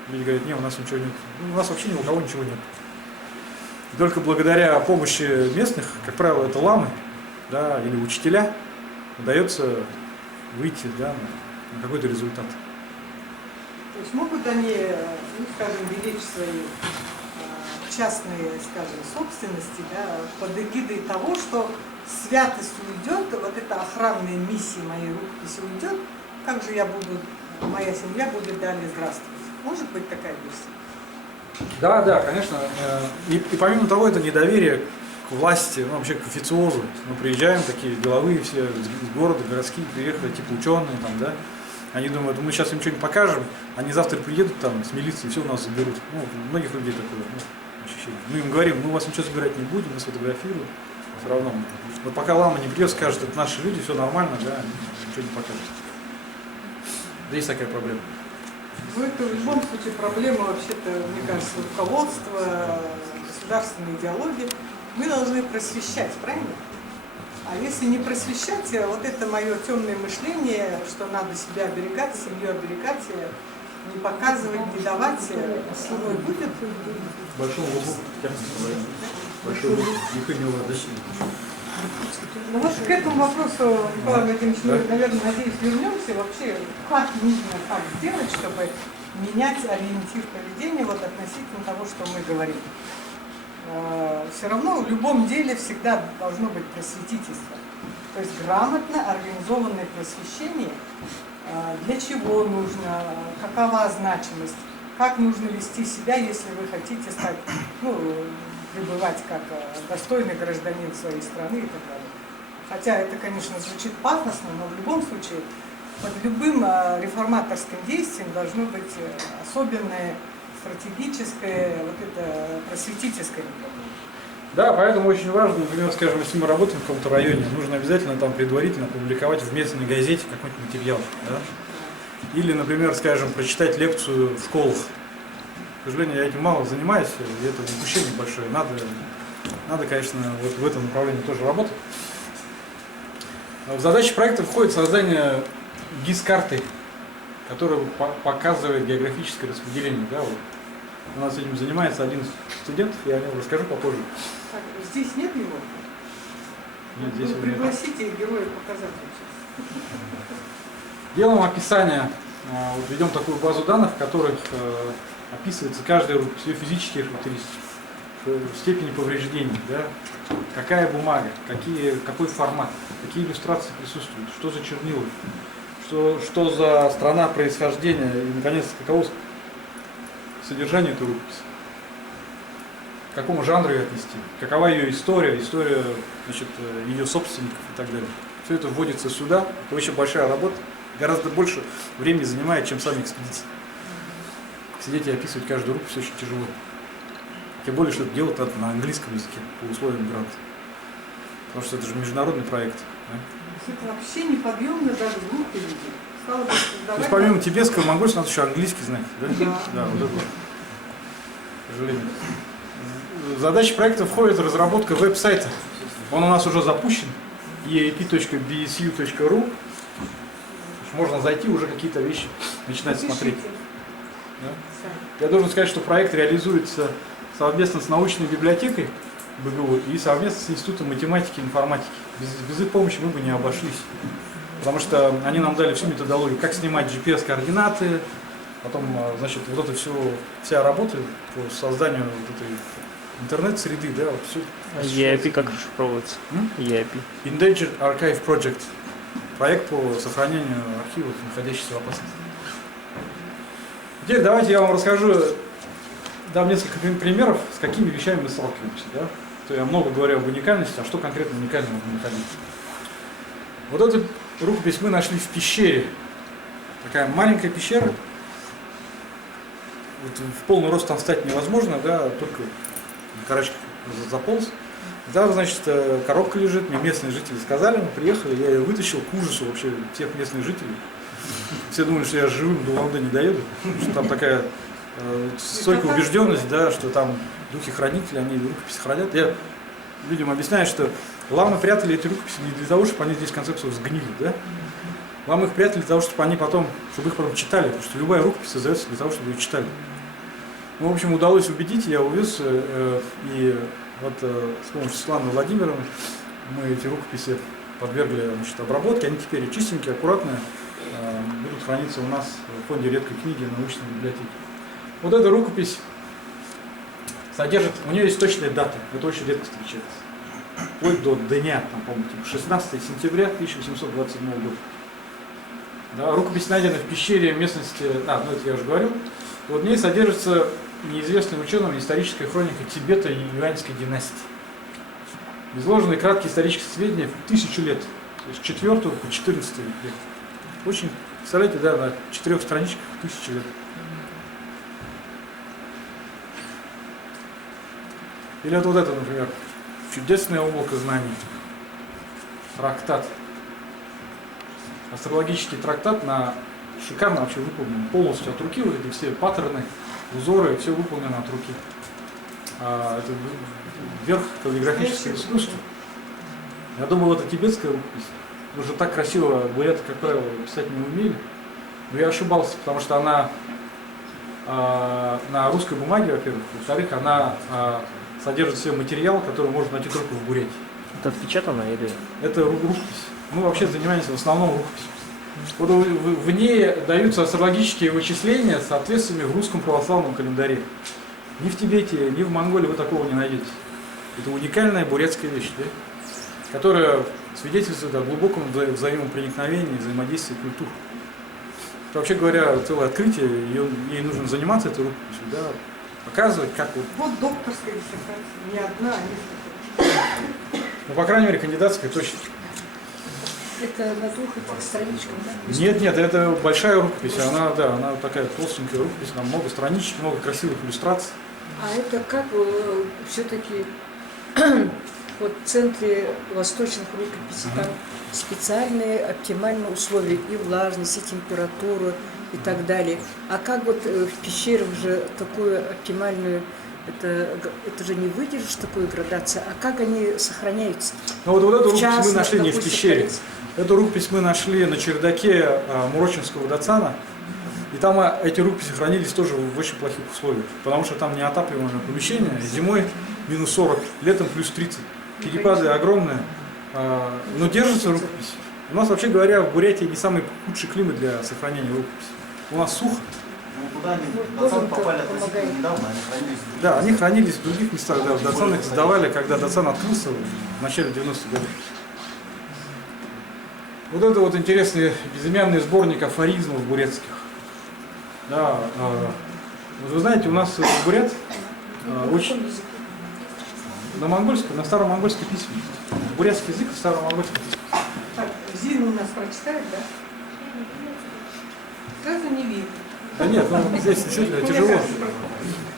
люди говорят, нет, у нас ничего нет. Ну, у нас вообще ни у кого ничего нет. И только благодаря помощи местных, как правило, это ламы, да, или учителя, удается выйти, да, на какой-то результат. То есть могут они, ну, скажем, беречь свои частные, скажем, собственности, да, под эгидой того, что святость уйдет, вот эта охранная миссия моей рукописи уйдет, как же я буду, моя семья будет далее здравствовать. Может быть такая версия? Да, да, конечно. И помимо того, это недоверие к власти, ну, вообще к официозу. Мы приезжаем, такие деловые все из города, городские, приехали, типа ученые, там, да. Они думают, мы сейчас им что-нибудь покажем, они завтра приедут там с милицией, все у нас заберут. Ну, у многих людей такое ощущение. Мы им говорим, мы у вас ничего забирать не будем, нас фотографируют, все равно. Но пока лама не придет, скажет, это наши люди, все нормально, да, они ничего не покажут. Да, есть такая проблема. Ну, это в любом случае проблема, вообще-то, мне кажется, руководства, государственной идеологии. Мы должны просвещать, правильно? А если не просвещать, вот это мое темное мышление, что надо себя оберегать, семью оберегать, не показывать, не давать, оно будет. Большой лугу, большой лугу, никто не уводит. Ну вот к этому вопросу, Николай Владимирович, мы, наверное, надеюсь, вернемся. Вообще, как нужно так сделать, чтобы менять ориентир поведения вот относительно того, что мы говорим. Все равно в любом деле всегда должно быть просветительство. То есть грамотно организованное просвещение, для чего нужно, какова значимость, как нужно вести себя, если вы хотите стать, ну, пребывать как достойный гражданин своей страны и так далее. Хотя это, конечно, звучит пафосно, но в любом случае под любым реформаторским действием должно быть особенное стратегическое, вот это просветительское направление. Да, поэтому очень важно, например, скажем, если мы работаем в каком-то районе, нужно обязательно там предварительно публиковать в местной газете какой-нибудь материал. Да? Или, например, скажем, прочитать лекцию в школах. К сожалению, я этим мало занимаюсь, и это упущение большое. Надо, конечно, вот в этом направлении тоже работать. В задачи проекта входит создание ГИС-карты, которая показывает географическое распределение. Да, вот. У нас этим занимается один из студентов, я о нем расскажу попозже. Так, здесь нет его? Нет, здесь Вы его нет. пригласите героя показать сейчас. Делаем описание, вот ведем такую базу данных, в которых описывается каждая рукопись, ее физические характеристики, степени повреждений, да, какая бумага, какой формат, какие иллюстрации присутствуют, что за чернила, что за страна происхождения и, наконец, каково содержание этой рукописи, к какому жанру ее отнести, какова ее история, значит, ее собственников и так далее. Все это вводится сюда, это очень большая работа, гораздо больше времени занимает, чем сами экспедиции. Сидеть и описывать каждую рукопись очень тяжело. Тем более, что это делать надо на английском языке по условиям гранта. Потому что это же международный проект. Да? Это вообще неподъемно даже глупые люди. Стало бы То создавать... есть помимо тибетского, монгольского, надо еще английский знать. Да? Да. Да, вот это. К сожалению. В задачи проекта входит разработка веб-сайта. Он у нас уже запущен. eap.bsu.ru. Можно зайти, уже какие-то вещи начинать смотреть. Да? Я должен сказать, что проект реализуется совместно с научной библиотекой БГУ и совместно с Институтом математики и информатики. Без их помощи мы бы не обошлись. Потому что они нам дали всю методологию, как снимать GPS-координаты, потом, значит, вот это вся работа по созданию вот этой интернет-среды, да, вот все. А EAP как расшифровывается? EAP. Endangered Archive Project. Проект по сохранению архивов, находящихся в опасности. Теперь давайте я вам расскажу, дам несколько примеров, с какими вещами мы сталкиваемся. Да? То я много говорю об уникальности, а что конкретно уникального мы находим. Вот эту рукопись мы нашли в пещере. Такая маленькая пещера. Вот в полный рост там встать невозможно, да, только на карачках заполз. Да, значит, коробка лежит, мне местные жители сказали, мы приехали, я ее вытащил к ужасу вообще всех местных жителей. Все думали, что я живым до Ланды не доеду, что там такая стойкая убежденность, да, что там духи-хранители, они рукописи хранят. Я людям объясняю, что ламы прятали эти рукописи не для того, чтобы они здесь в конце концов сгнили, да? Ламы их прятали для того, чтобы их потом читали, потому что любая рукопись создается для того, чтобы ее читали. Ну, в общем, удалось убедить, я увез, и вот с помощью Светланы Владимировны мы эти рукописи подвергли, значит, обработке, они теперь чистенькие, аккуратные, будут храниться у нас в фонде редкой книги научной библиотеки. Вот эта рукопись содержит, у нее есть точная дата, это очень редко встречается. Вплоть до дня, там, по-моему, 16 сентября 1827 года. Да, рукопись найдена в пещере местности, ну это я уже говорил. Вот в ней содержится неизвестным ученым историческая хроника Тибета и Юаньской династии. Изложены краткие исторические сведения в 1000 лет, то есть с 4 по 14 век. Очень, представляете, да, на 4 страничках 1000 лет. Или вот это, например, чудесное облако знаний. Трактат. Астрологический трактат шикарно вообще выполнен, полностью от руки, вот эти все паттерны, узоры, все выполнено от руки. Это верх каллиграфического искусства. Я думал, это тибетская рукопись. Уже так красиво буряты, как правило, писать не умели. Но я ошибался, потому что она на русской бумаге, во-первых, во-вторых, она содержит в себе материал, который можно найти только в Бурятии. Это отпечатано или? Это рукопись. Мы вообще занимаемся в основном рукописью. Вот в ней даются астрологические вычисления с соответствиями в русском православном календаре. Ни в Тибете, ни в Монголии вы такого не найдете. Это уникальная бурятская вещь, да? Которая свидетельствует о глубоком взаимопроникновении, взаимодействии культур. Это, вообще говоря, целое открытие, ей нужно заниматься этой рукописью, да? Показывать, как вот... Вот докторская диссертация, не одна, а несколько. Ну, по крайней мере, кандидатская точно. Это на 2 этих страничках, да? Нет, это большая рукопись, она такая толстенькая рукопись, там много страничек, много красивых иллюстраций. А это как все-таки Вот в центре восточных рукописей там специальные оптимальные условия и влажность, и температура и так далее. А как вот в пещерах же такую оптимальную, это же не выдержишь такую градацию, а как они сохраняются? Ну вот эту рукопись мы Частно, нашли не в допустим, пещере. Эту рукопись мы нашли на чердаке Мурочинского дацана. И там эти рукописи хранились тоже в очень плохих условиях, потому что там неотапливаемое помещение, зимой минус 40, летом плюс 30. Перепады огромные, но держится рукопись. У нас, вообще говоря, в Бурятии не самый худший климат для сохранения рукописи. У нас сухо. Ну, куда они в Дацан попали относительно недавно, они хранились. Да, они хранились в других местах, да, в Дацан их сдавали, когда Дацан открылся в начале 90-х годов. Вот это вот интересный безымянный сборник афоризмов бурятских. Да, вот вы знаете, у нас бурят очень на монгольском, на старомонгольской письме. Бурятский язык и старомонгольский письме. Так, Зина у нас прочитает, да? Сразу не видно. Да нет, ну здесь действительно тяжело.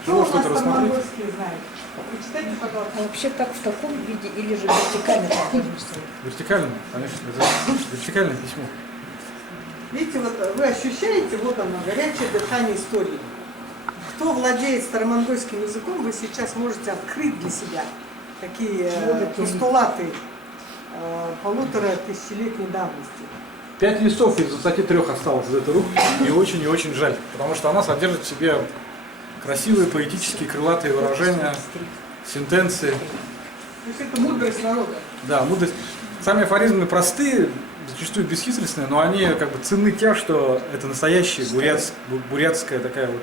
Кто у Тяжело нас что-то там рассмотреть. монгольский знает? Прочитайте, А пожалуйста. вообще так в таком виде или же вертикально находимся? Вертикально, конечно, это вертикальное письмо. Видите, вот вы ощущаете, вот оно, горячее дыхание истории. Кто владеет старомонгольским языком, вы сейчас можете открыть для себя такие постулаты полутора тысячелетней давности. 5 листов из 23 осталось из этой рукописи, и очень жаль, потому что она содержит в себе красивые поэтические крылатые выражения, сентенции. То есть это мудрость народа. Да, мудрость. Сами афоризмы простые, зачастую бесхитростные, но они как бы ценны тем, что это настоящая бурятская такая вот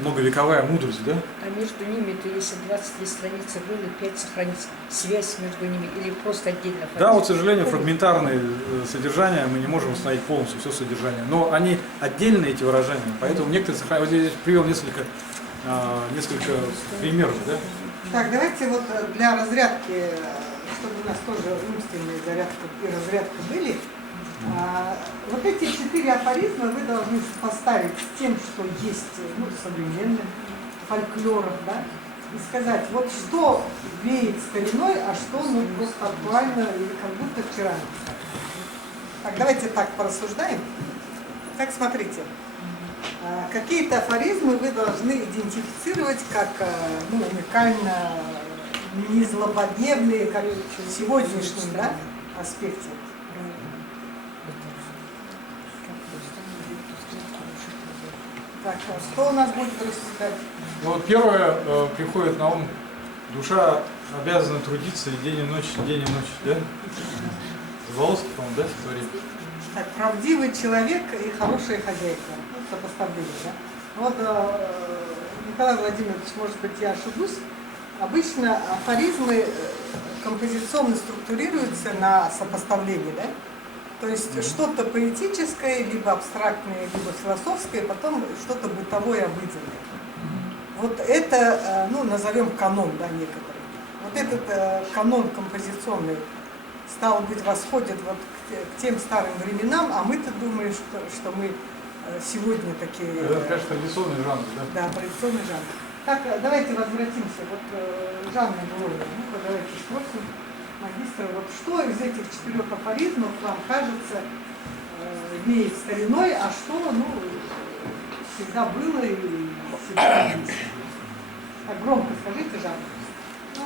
многовековая мудрость, да? А между ними-то, если 23 страницы было, 5 сохранится связь между ними или просто отдельно? Да, вот, к сожалению, фрагментарные содержания, мы не можем установить полностью все содержание, но они отдельные, эти выражения, поэтому некоторые сохраняются. Вот я здесь привел несколько примеров, да? Так, давайте вот для разрядки, чтобы у нас тоже умственная зарядка и разрядка были, вот эти 4 афоризма вы должны поставить с тем, что есть в современном фольклорах, да, и сказать, вот что веет стариной, а что ну, просто актуально или как будто вчера написали. Так, давайте так порассуждаем. Так, смотрите. Какие-то афоризмы вы должны идентифицировать как ну, уникально не злободневные, как в сегодняшнем, да, аспекте. Так, что у нас будет рассуждать? Ну, вот первое приходит на ум: душа обязана трудиться и день и ночь, да? Заволоцкий, по-моему, да, стихотворение? Так, правдивый человек и хорошая хозяйка. Ну, сопоставление, да? Вот, Николай Владимирович, может быть, я ошибусь. Обычно афоризмы композиционно структурируются на сопоставлении, да? То есть что-то поэтическое, либо абстрактное, либо философское, потом что-то бытовое, обыденное. Вот это, ну, назовем канон, да, некоторые. Вот этот канон композиционный, стало быть, восходит вот к тем старым временам, а мы-то думаем, что мы сегодня такие... Это, конечно, традиционный жанр, да? Да, традиционный жанр. Так, давайте возвратимся. Вот Жанна Глория, ну-ка давайте спросим магистра, вот что из этих 4 афоризмов вам кажется веет стариной, а что, ну, всегда было и всегда есть? Так, громко скажите, Жанна. Ну,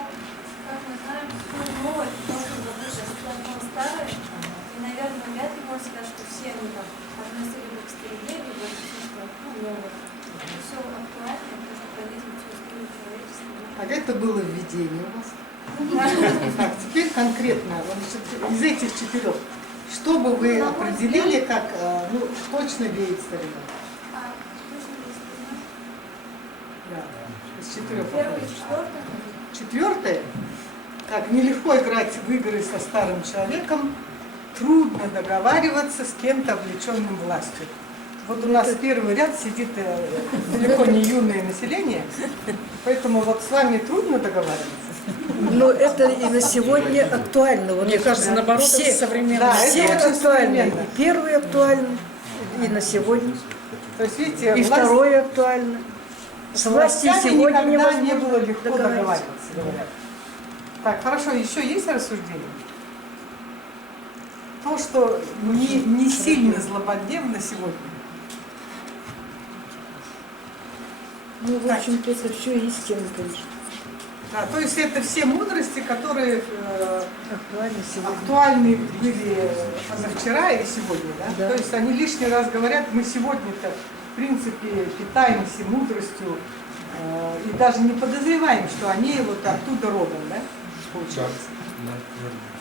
как мы знаем, что новое должно быть одно старое. И, наверное, вряд ли можно сказать, что все они там относили бы к старине, либо все, что новое. Все актуально, потому что организм все историю человечества. А это было введение у вас? Так, теперь конкретно, вот, из этих 4, что бы вы определили, как ну, точно веет стариной? Точно есть старина. Да, из 4. Первое и 4. 4. Так, нелегко играть в игры со старым человеком, трудно договариваться с кем-то, облеченным властью. Вот у нас первый ряд сидит далеко не юное население, поэтому вот с вами трудно договариваться. Но это и на сегодня актуально. Вот Мне кажется, наоборот, все, это современно. Да, все это очень актуально. современно. И первый актуальный, и на сегодня. То есть, видите, И власть- второй актуально. С властью властями сегодня никогда не невозможно было легко договариваться. договариваться, говорят. Так, хорошо, еще есть рассуждение? То, что не сильно злободневно сегодня. Ну, в общем-то, это все истина, конечно. Да, то есть это все мудрости, которые Актуально сегодня. актуальны были позавчера и сегодня, да? Да. То есть они лишний раз говорят, мы сегодня-то, в принципе, питаемся мудростью и даже не подозреваем, что они вот оттуда родом, да, получается.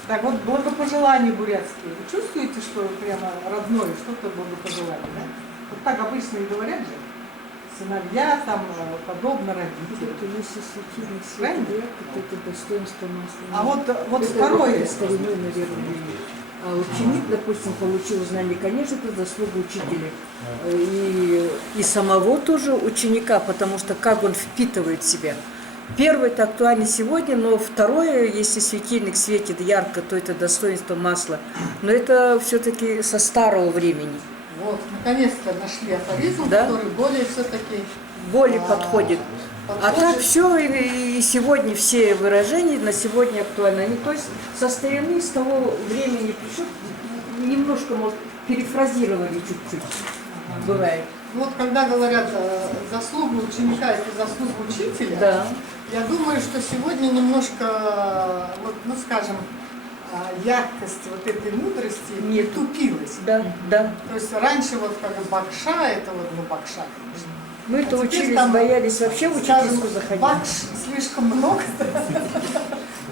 Так вот, благопожелания бурятские. Вы чувствуете, что прямо родное, что-то благопожелание, да? Вот так обычно и говорят же. Сыновья, там, подобно родителям. Это если светильник Правильно? свет, это достоинство масла. А вот Это второе. стариной, наверное. А ученик, допустим, получил знание, конечно, это заслуга учителя. И самого тоже ученика, потому что как он впитывает в себя. Первое это актуально сегодня, но второе, если светильник светит ярко, то это достоинство масла. Но это все-таки со старого времени. Вот, наконец-то нашли афоризм, Да? который более все-таки Более подходит. А так все и сегодня все выражения на сегодня актуальны. Они, то есть со старины, с того времени пришли, немножко, может, перефразировали чуть-чуть. Бывает. Вот когда говорят заслуга ученика это заслуга учителя, Да. я думаю, что сегодня немножко, вот, ну скажем, яркость вот этой мудрости не тупилась. Да, да. То есть раньше вот как бы бакша, это вот, ну бакша, конечно. Мы-то А теперь учились, там, боялись вообще в скажем, учительскую заходить. бакш слишком много,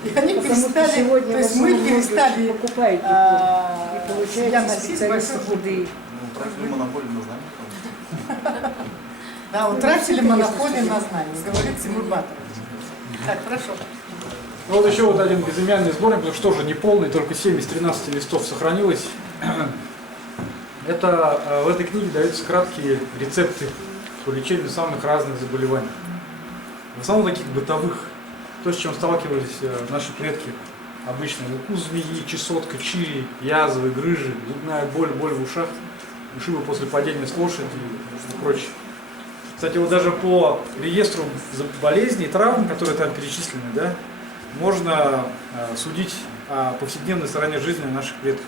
и они Потому что перестали, сегодня то есть в мы основном перестали многие покупают себя и получается носить специалисты большой худые. Ну, тратили монополию на знания. Да, утратили монополию на знания, говорит Тимур Батырович. Так, хорошо. Ну, вот еще вот один безымянный сборник, потому что тоже не полный, только 7 из 13 листов сохранилось. Это в этой книге даются краткие рецепты по лечению самых разных заболеваний. В основном таких бытовых, то, с чем сталкивались наши предки обычно. Укус змеи, чесотка, чири, язвы, грыжи, зубная боль, боль в ушах, ушибы после падения с лошади и прочее. Кстати, вот даже по реестру болезней, травм, которые там перечислены, да, можно судить о повседневной стороне жизни наших предков.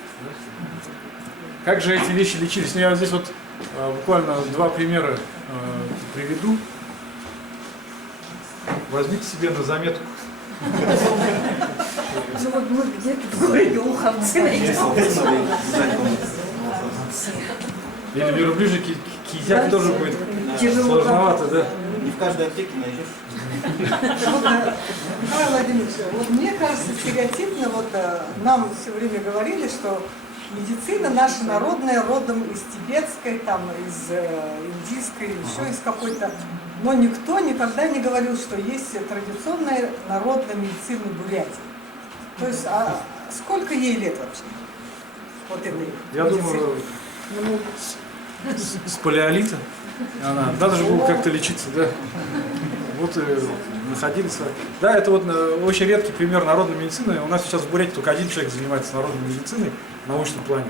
Как же эти вещи лечились? Ну, я вот здесь вот буквально два примера приведу. Возьмите себе на заметку. Ну вот мы где-то в городе Луховцы найдем. Или беру ближе, кизяк тоже будет Тяжело. сложновато, да? Не в каждой аптеке найдешь. Николай Владимирович, вот мне кажется, стереотипно, вот нам все время говорили, что медицина наша народная родом из тибетской, там, из индийской, еще из какой-то. Но никто никогда не говорил, что есть традиционная народная медицина Бурятии. То есть, а сколько ей лет вообще? Вот этой Я медицине? думаю, с палеолита. Надо же было как-то лечиться, да? Вот находились. Да, это вот очень редкий пример народной медицины. У нас сейчас в Бурятии только один человек занимается народной медициной в научном плане.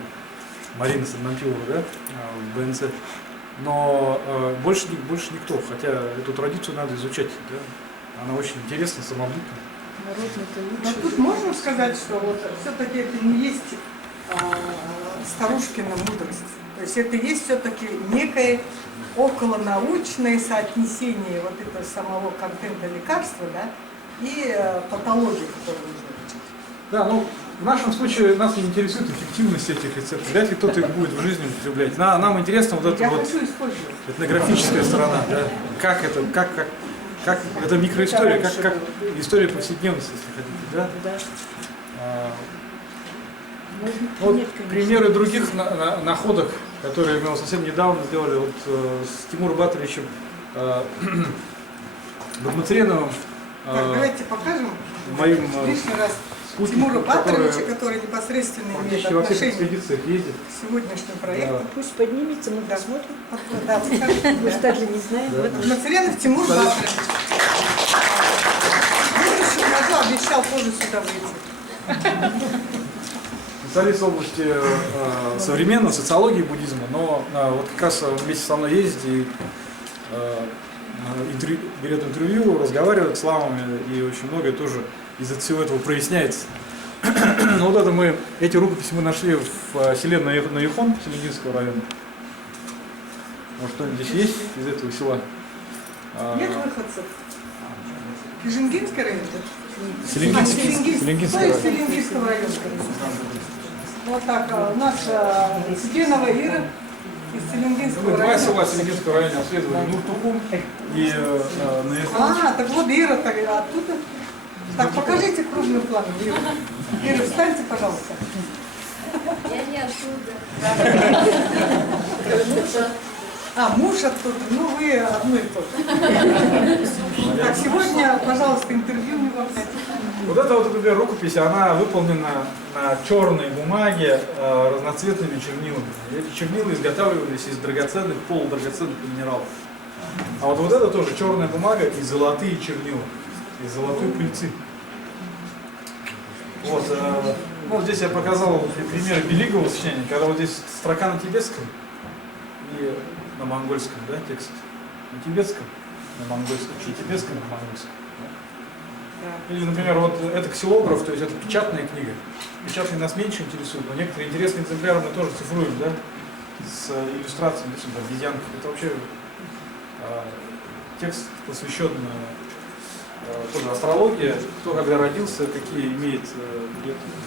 Марина Саднампилова, да, в БНЦ. Но больше никто, хотя эту традицию надо изучать, да? Она очень интересна, самобытна. Но тут можно сказать, что вот все-таки это не есть старушкина мудрость. То есть это есть все-таки некое околонаучное соотнесение вот этого самого контента лекарства, да, и патологии, которые нужно лечить. Да, ну в нашем случае нас не интересует эффективность этих рецептов. Вряд ли кто-то их будет в жизни употреблять. Нам интересна вот эта Я вот хочу использовать. этнографическая сторона, да? Как это, как это микроистория, как история повседневности, если хотите, да? Да. Вот Нет, конечно. примеры других находок, которые мы вот совсем недавно сделали вот, с Тимуром Батыровичем Бахматреновым, Так, давайте покажем моим лишний раз спутником, Тимура Батыровича, который непосредственно имеет практически во всех отношение экспедициях ездит. к сегодняшнему проекту. Да. Пусть поднимется, мы Да. посмотрим. Да, покажите, Мы же да. также не знаем. Да. Вот Бахматренов Тимур Батырович. В будущем году обещал тоже сюда выйти. Специалист в области современной социологии буддизма, но вот как раз он вместе со мной ездит и берет интервью, разговаривает с ламами и очень многое тоже из-за всего этого проясняется. Ну вот это эти рукописи мы нашли в селе Наюхон, Селигинского района. Может, кто-нибудь здесь есть из этого села? Нет выходцев. Кижингинский район? Селигинский район. Селингинского района. Вот так. У нас Сиденова Ира из Селингинского Мы два района. села Селигинского района обследовали, Нуртукум и Наюхон. Так вот Ира оттуда. Так, покажите крупным планом. Ира, встаньте, пожалуйста. Я не оттуда. Муж оттуда. Ну, вы одно и то же. Так, сегодня, пожалуйста, интервью не вам. Вот эта вот, например, рукопись, она выполнена на черной бумаге разноцветными чернилами. И эти чернила изготавливались из драгоценных, полудрагоценных минералов. А вот это тоже черная бумага и золотые чернила, и золотой пыльцы. Вот, ну, здесь я показал примеры белигового сочинения, когда вот здесь строка на тибетском и на монгольском, да, текст. На тибетском, на монгольском, и тибетском, на монгольском. Или, например, вот это ксилограф, то есть это печатная книга. Печатные нас меньше интересуют, но некоторые интересные экземпляры мы тоже цифруем, да, с иллюстрациями, обезьянков. Это вообще текст посвящен тоже астрологии, кто когда родился, какие имеет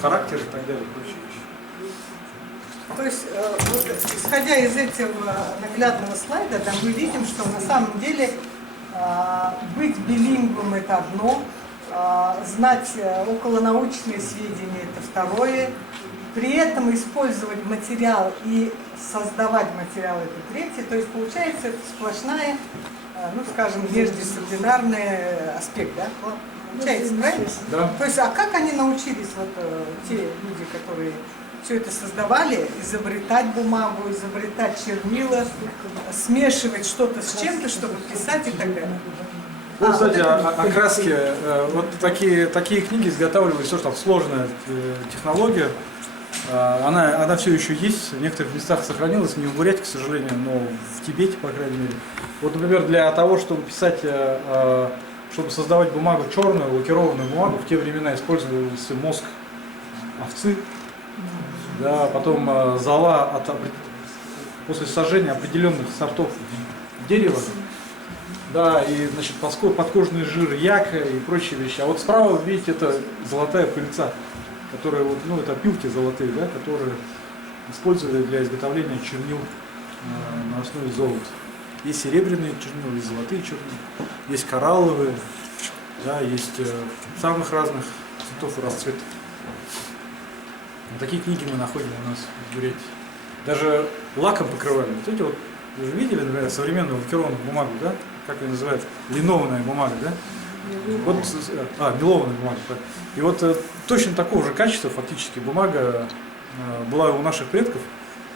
характер и так далее, и прочие вещи. То есть, вот, исходя из этого наглядного слайда, да, мы видим, что на самом деле быть билингвом – это одно, знать околонаучные сведения – это второе, при этом использовать материал и создавать материал – это третье. То есть получается это сплошная, ну скажем, междисциплинарный аспект, да? Получается, правильно? Да. То есть, а как они научились, вот те люди, которые все это создавали, изобретать бумагу, изобретать чернила, смешивать что-то с чем-то, чтобы писать и так далее? Ну, кстати, окраски, вот такие книги изготавливались, тоже там сложная технология. Она все еще есть, в некоторых местах сохранилась, не в Бурятии, к сожалению, но в Тибете, по крайней мере. Вот, например, для того, чтобы писать, чтобы создавать бумагу черную, лакированную бумагу, в те времена использовался мозг овцы, да, потом зола после сожжения определенных сортов дерева, да, и, значит, подкожный жир яка и прочие вещи. А вот справа, вы видите, это золотая пыльца, которые, вот, ну, это опилки золотые, да, которые использовали для изготовления чернил на основе золота. Есть серебряные чернила, есть золотые чернила, есть коралловые, да, есть самых разных цветов и расцветок. Вот такие книги мы находим у нас в Бурятии. Даже лаком покрывали. Вот эти вот, вы же видели, например, современную лакированную бумагу, да? Как ее называют? Линованная бумага, да? Вот, мелованная бумага. И вот точно такого же качества фактически бумага была у наших предков.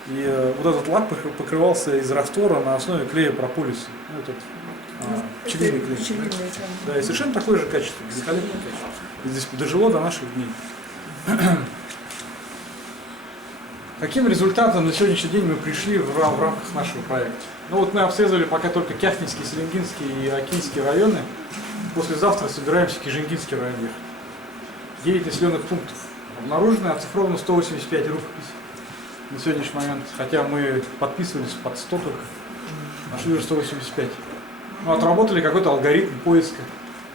И вот этот лак покрывался из раствора на основе клея прополиса. Ну, этот пчелиный клей. Да, и совершенно такое же качество, великолепное качество. И здесь дожило до наших дней. Каким результатом на сегодняшний день мы пришли в рамках нашего проекта? Ну вот мы обследовали пока только Кяхтинский, Селингинский и Акинский районы. Послезавтра собираемся в Кижингинский район ехать. 9 населенных пунктов. Обнаружено, оцифровано 185 рукописей на сегодняшний момент. Хотя мы подписывались под 100 только. Нашли уже 185. Ну, отработали какой-то алгоритм поиска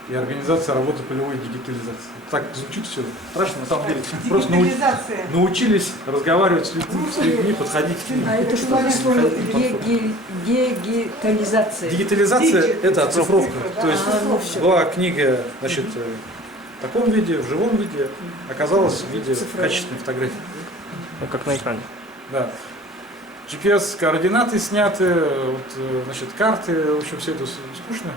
и организация работы полевой дигитализации. Так звучит все страшно, на самом деле. Просто научились разговаривать с людьми, подходить к ним. А это что за слово? Дигитализация. Дигитализация – это оцифровка. То есть была книга, значит, в таком виде, в живом виде, оказалась в виде качественной фотографии. Ну, как на экране. Да. GPS-координаты сняты, вот, значит, карты, в общем, все это скучно.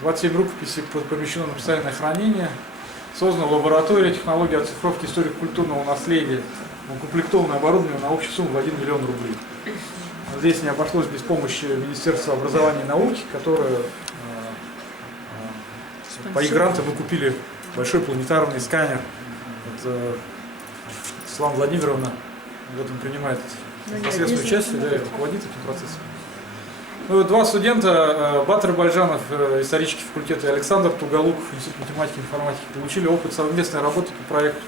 27 рукописей помещено на постоянное хранение. Создана лаборатория технологии оцифровки историко-культурного наследия, укомплектованное оборудование на общую сумму в 1 миллион рублей. Здесь не обошлось без помощи Министерства образования и науки, которое по их грантам мы купили большой планетарный сканер. Вот, Светлана Владимировна в этом принимает непосредственное участие, да, и руководит этим процессом. Ну, два студента, Батыр Бальжанов, исторический факультет, и Александр Туголуков, институт математики и информатики, получили опыт совместной работы по проекту.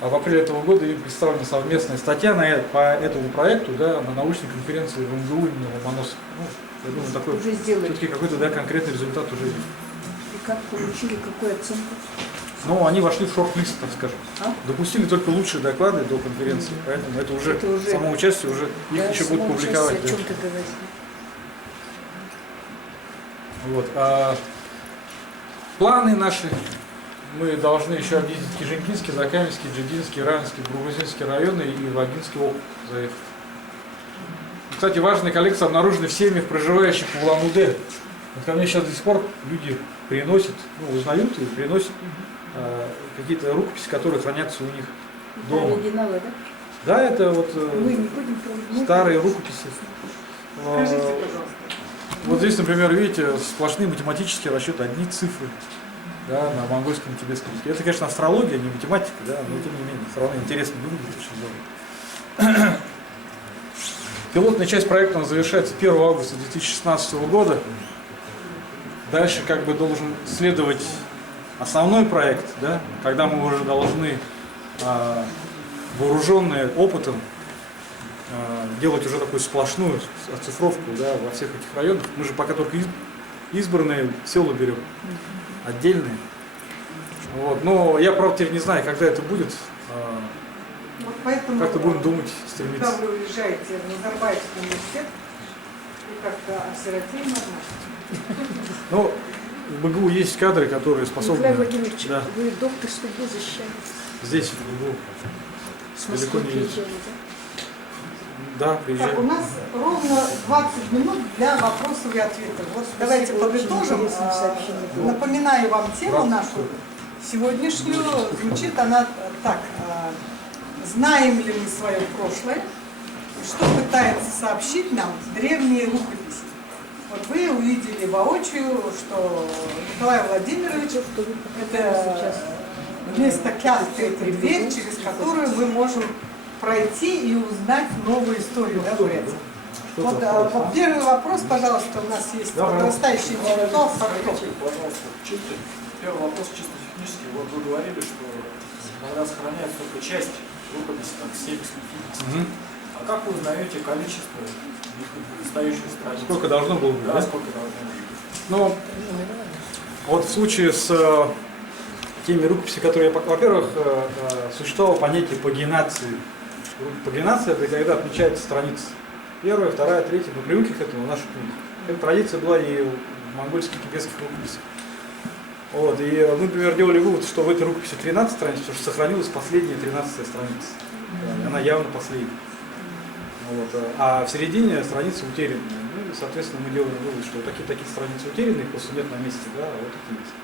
А в апреле этого года им представлена совместная статья по этому проекту, да, на научной конференции в МГУ имени Ломоносова. Ну, я думаю, такой Уже сделали. все-таки какой-то, да, конкретный результат уже есть. И как получили, какую оценку? Но они вошли в шорт-лист, так скажем. А? Допустили только лучшие доклады до конференции, поэтому это уже само участие, уже их Да, еще будут само публиковать. участие, Да. о чем ты говоришь. Вот. А планы наши, мы должны еще объездить Кижинкинский, Закаменский, Джидинский, Равенский, Бургузинский районы и Вагинский округ заехать. Кстати, важные коллекции обнаружены в семьях, проживающих в Улан-Удэ. Вот ко мне сейчас до сих пор люди приносят, ну, узнают и приносят какие-то рукописи, которые хранятся у них Да, дома. оригиналы, да? Да, это вот Мы не будем пробовать. старые рукописи. Скажите, пожалуйста. Вот здесь, например, видите, сплошные математические расчеты, одни цифры, да, на монгольском и тибетском языке. Это, конечно, астрология, не математика, да, но тем не менее, все равно интересно выглядит очень здорово. Пилотная часть проекта завершается 1 августа 2016 года. Дальше как бы должен следовать основной проект, да, когда мы уже должны, вооруженные опытом, делать уже такую сплошную оцифровку, да, во всех этих районах. Мы же пока только избранные села берем, отдельные. Вот. Но я, правда, теперь не знаю, когда это будет. Вот поэтому, Как-то будем думать, когда стремиться. вы уезжаете в Назарбаевский университет, вы как-то осиротели нормально. Ну, в МГУ есть кадры, которые способны... Николай Владимирович, Да, вы доктор судьбы защищали. здесь, в МГУ. С Далеко Москвы не есть. приезжали, да? Да, Так, у приезжаем. нас ровно 20 минут для вопросов и ответов. Вот давайте Спасибо, подытожим. очень интересное сообщение было. Напоминаю вам тему нашу сегодняшнюю. Звучит она так. Знаем ли мы свое прошлое? Что пытается сообщить нам древние рукописи? Вот вы увидели воочию, что Николай Владимирович – это вместо кяльки это дверь, через которую мы можем пройти и узнать новую историю, да, Бурятии. Вот, вот первый вопрос, пожалуйста, у нас есть подрастающий интеллектуал Сарков. Пожалуйста, первый вопрос чисто технический. Вот вы говорили, что иногда сохраняется только часть рукописи, там 70 50. А как вы узнаете количество недостающих страниц? Сколько должно было быть, Да, да? сколько должно быть? Ну, вот в случае с теми рукописями, которые я, во-первых, существовало понятие пагинации. Пагинация – это когда отмечается страница. Первая, вторая, третья. Мы привыкли к этому в наших книгах. Эта традиция была и в монгольских и тибетских рукописях. Вот, и мы, например, делали вывод, что в этой рукописи 13 страниц, потому что сохранилась последняя 13-я страница. И она явно последняя. Вот, а в середине страницы утерянные. Ну, и, соответственно, мы делаем вывод, что такие страницы утерянные, просто нет на месте, да, а вот такие есть.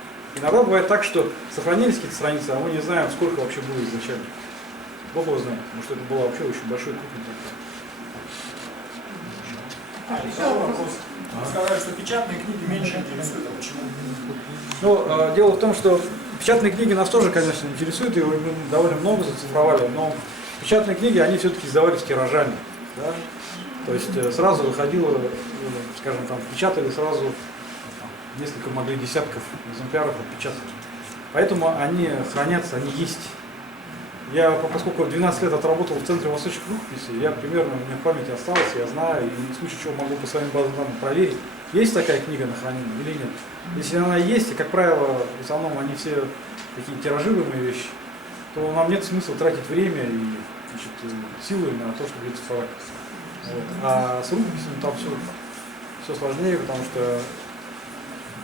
Иногда бывает так, что сохранились какие-то страницы, а мы не знаем, сколько вообще было изначально. Бог его знает, потому что это было вообще очень большой крупный трактат. Еще вопрос. Вы сказали, что печатные книги меньше интересуют, а почему? Ну, дело в том, что печатные книги нас тоже, конечно, интересуют, и мы довольно много зацифровали, но печатные книги, они все-таки издавались тиражами. Да? То есть сразу выходило, скажем, там, печатали сразу несколько, могли десятков экземпляров отпечатать. Поэтому они хранятся, они есть. Я, поскольку 12 лет отработал в Центре восточных рукописей, я примерно, у меня в памяти осталось, я знаю, и в случае чего могу по своим базам данных проверить, есть такая книга на хранение или нет. Если она есть, и, как правило, в основном они все такие тиражируемые вещи, то нам нет смысла тратить время и, значит, силы на то, чтобы их цифровать. Вот. А с рукописями там все сложнее, потому что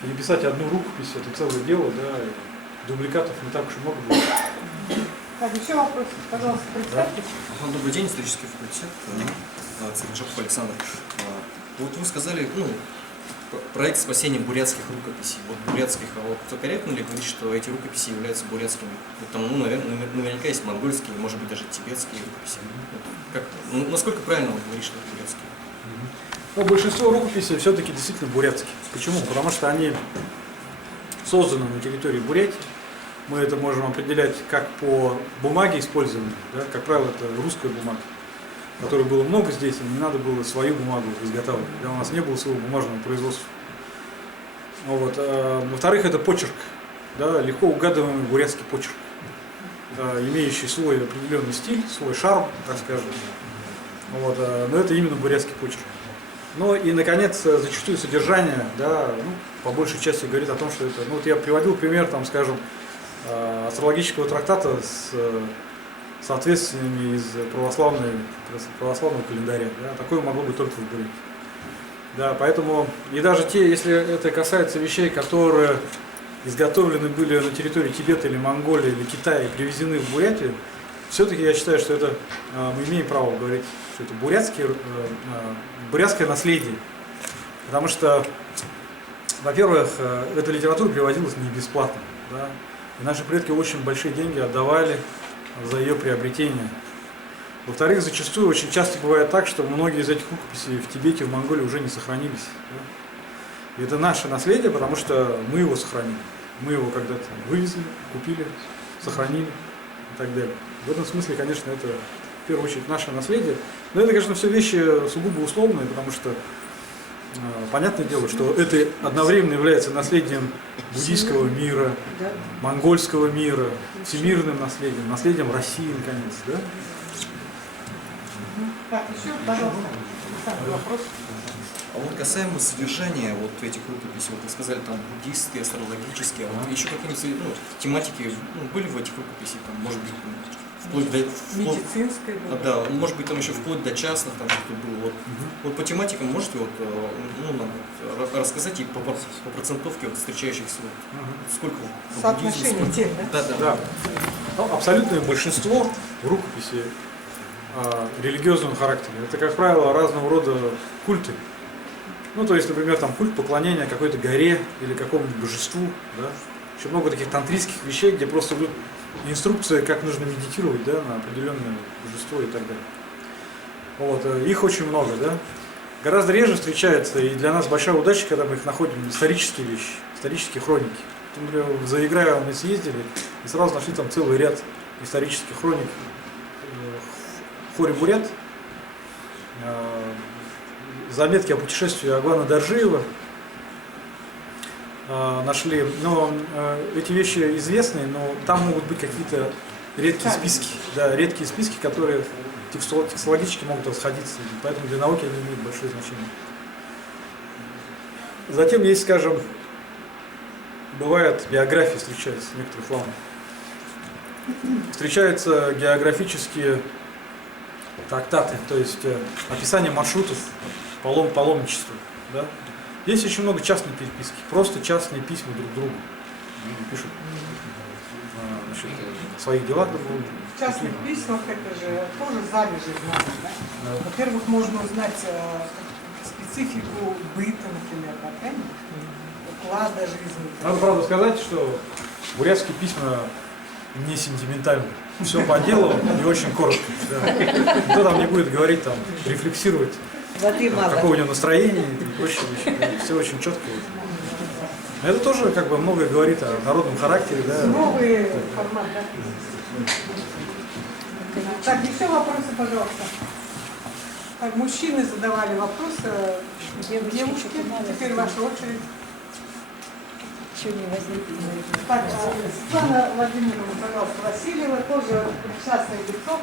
переписать одну рукопись — это целое дело, да, и дубликатов не так уж и много будет. Так, еще вопрос, пожалуйста, представьтесь. Добрый день, исторический факультет, Царжаков Александр. Вот вы сказали, проект спасения бурятских рукописей. Вот бурятских, а вот корректно ли говорить, что эти рукописи являются бурятскими? Вот там, наверняка есть монгольские, может быть, даже тибетские рукописи. Вот насколько правильно вы говорите, что это бурятские? Но большинство рукописей все-таки действительно бурятские. Почему? Потому что они созданы на территории Бурятии. Мы это можем определять как по бумаге использованной, да, как правило, это русская бумага. которых было много здесь, и не надо было свою бумагу изготавливать, когда у нас не было своего бумажного производства. Вот. Во-вторых, это почерк, да, легко угадываемый бурятский почерк, имеющий свой определенный стиль, свой шарм, так скажем. Вот. Но это именно бурятский почерк. Ну и, наконец, зачастую содержание, да, ну, по большей части говорит о том, что это... Ну, вот я приводил пример, там, скажем, астрологического трактата с соответствиями из православного календаря. Да, такое могло быть только в Бурятии. Да, поэтому, и даже те, если это касается вещей, которые изготовлены были на территории Тибета или Монголии или Китая и привезены в Бурятию, все-таки я считаю, что это мы имеем право говорить, что это бурятское наследие. Потому что, во-первых, эта литература переводилась не бесплатно. Да? И наши предки очень большие деньги отдавали за ее приобретение. Во-вторых, зачастую очень часто бывает так, что многие из этих рукописей в Тибете, в Монголии уже не сохранились. Да? И это наше наследие, потому что мы его сохранили. Мы его когда-то вывезли, купили, сохранили и так далее. В этом смысле, конечно, это в первую очередь наше наследие. Но это, конечно, все вещи сугубо условные, потому что понятное дело, что это одновременно является наследием буддийского мира, монгольского мира, всемирным наследием, наследием России, наконец. Да? Так, еще, пожалуйста, вопрос. А вот касаемо содержания вот этих рукописей, вот вы сказали, там буддистские, астрологические, а вот еще какие-нибудь тематики были в этих рукописях, там, может быть, вплоть до... Медицинская. Да, может быть, там еще вплоть до частных, там что-то было. Вот, вот по тематикам можете вот, нам рассказать и по процентовке вот, встречающихся, вот, сколько? Соотношение тем, да? Да. Ну, абсолютное большинство рукописей религиозного характера. Это, как правило, разного рода культы. Ну, то есть, например, там культ поклонения какой-то горе или какому-нибудь божеству. Да? Еще много таких тантрийских вещей, где просто идут инструкции, как нужно медитировать, да, на определенное божество и так далее. Вот. Их очень много, да. Гораздо реже встречается, и для нас большая удача, когда мы их находим, исторические вещи, исторические хроники. Например, за Играю мы съездили и сразу нашли там целый ряд исторических хроник в хоре бурят, заметки о путешествии Агвана Доржиева нашли. Но эти вещи известны, но там могут быть какие-то редкие списки, да, редкие списки, которые текстологически могут расходиться, поэтому для науки они имеют большое значение. Затем есть, скажем, бывают биографии, встречаются некоторых ламов. Встречаются географические трактаты, то есть описание маршрутов паломничества. Да? Есть очень много частной переписки, просто частные письма друг другу. Люди пишут о своих делах друг другу. В частных письмах это же тоже залежи знаний. Да? Во-первых, можно узнать специфику быта, например, да, правильно? Уклада жизни. Надо, правда, сказать, что бурятские письма не сентиментальны. Все по делу и очень коротко. Да. Никто там не будет говорить, там, рефлексировать, какое у него настроение и прочие вещи. Да. Все очень четко. Это тоже как бы многое говорит о народном характере. Да. Новый формат, да? Так, еще вопросы, пожалуйста. Так, мужчины задавали вопросы, девушки, теперь ваша очередь. Еще не возникло. Так, Светлана Владимировна, пожалуйста, Васильева, тоже частное лицо,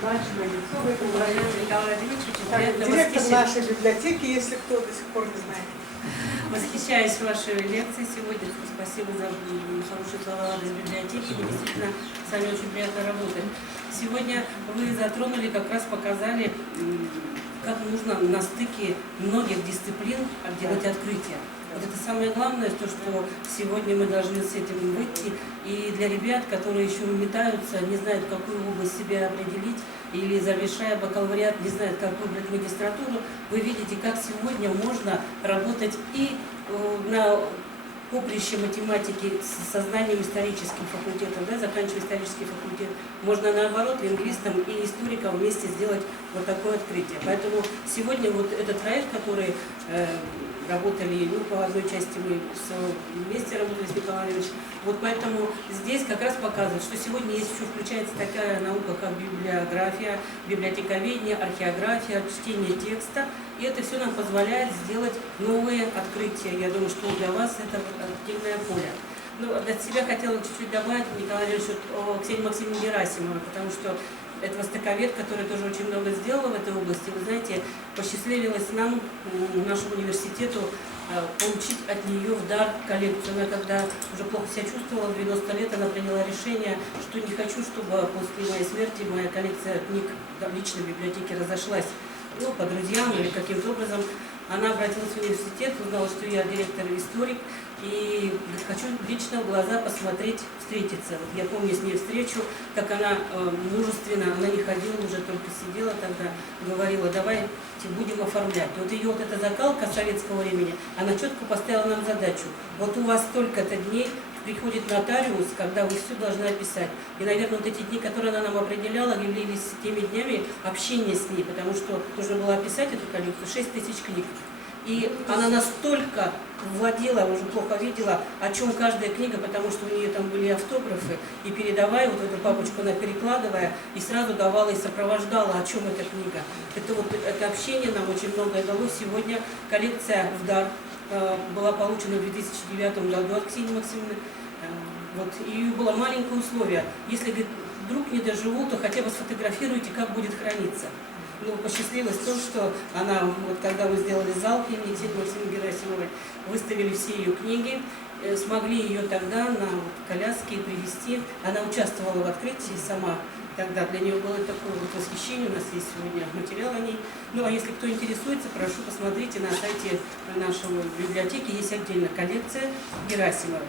значимое лицо в этом районе. Директор нашей библиотеки, если кто до сих пор не знает. Восхищаюсь вашей лекцией сегодня. Спасибо за хорошие слова из библиотеки. Мне действительно с вами очень приятно работать. Сегодня вы затронули, как раз показали, как нужно на стыке многих дисциплин делать открытия. Вот это самое главное, то, что сегодня мы должны с этим выйти. И для ребят, которые еще метаются, не знают, какую область себя определить, или завершая бакалавриат, не знают, как выбрать магистратуру, вы видите, как сегодня можно работать и на поприще математики с сознанием историческим факультетом, да, заканчивая исторический факультет. Можно наоборот лингвистам и историкам вместе сделать вот такое открытие. Поэтому сегодня вот этот проект, который работали, ну, по одной части мы вместе работали с Николаем Ильичем. Вот поэтому здесь как раз показывает, что сегодня есть еще включается такая наука, как библиография, библиотековедение, археография, чтение текста. И это все нам позволяет сделать новые открытия. Я думаю, что для вас это активное поле. Ну, от себя хотела чуть-чуть добавить, Николай Ильич, о Ксении Максимовне Герасимовой, потому что это востоковед, который тоже очень много сделала в этой области. Вы знаете, посчастливилось нам, нашему университету, получить от нее в дар коллекцию. Она когда уже плохо себя чувствовала, в 90 лет она приняла решение, что не хочу, чтобы после моей смерти моя коллекция книг в личной библиотеке разошлась. Ну, по друзьям или каким-то образом. Она обратилась в университет, узнала, что я директор и историк, и хочу лично в глаза посмотреть, встретиться. Вот я помню с ней встречу, как она мужественно, она не ходила, уже только сидела тогда, говорила, давайте будем оформлять. Вот ее вот эта закалка советского времени, она четко поставила нам задачу. Вот у вас столько-то дней приходит нотариус, когда вы все должны описать. И, наверное, вот эти дни, которые она нам определяла, являлись теми днями общения с ней, потому что нужно было описать эту коллекцию, 6000 книг. И она настолько владела, уже плохо видела, о чем каждая книга, потому что у нее там были автографы, и передавая вот эту папочку, она перекладывая, и сразу давала и сопровождала, о чем эта книга. Это вот это общение нам очень многое дало. Сегодня коллекция в дар была получена в 2009 году от Ксении Максимовны. Вот, и было маленькое условие. Если, говорит, вдруг не доживу, то хотя бы сфотографируйте, как будет храниться. Ну, посчастливилось то, что она, вот когда мы сделали зал имени Ксении Максимовны Герасимовой, выставили все ее книги, смогли ее тогда на коляске привезти. Она участвовала в открытии сама. Тогда для нее было такое вот восхищение, у нас есть сегодня материал о ней. Ну, а если кто интересуется, прошу, посмотрите на сайте нашей библиотеки, есть отдельная коллекция Герасимовой.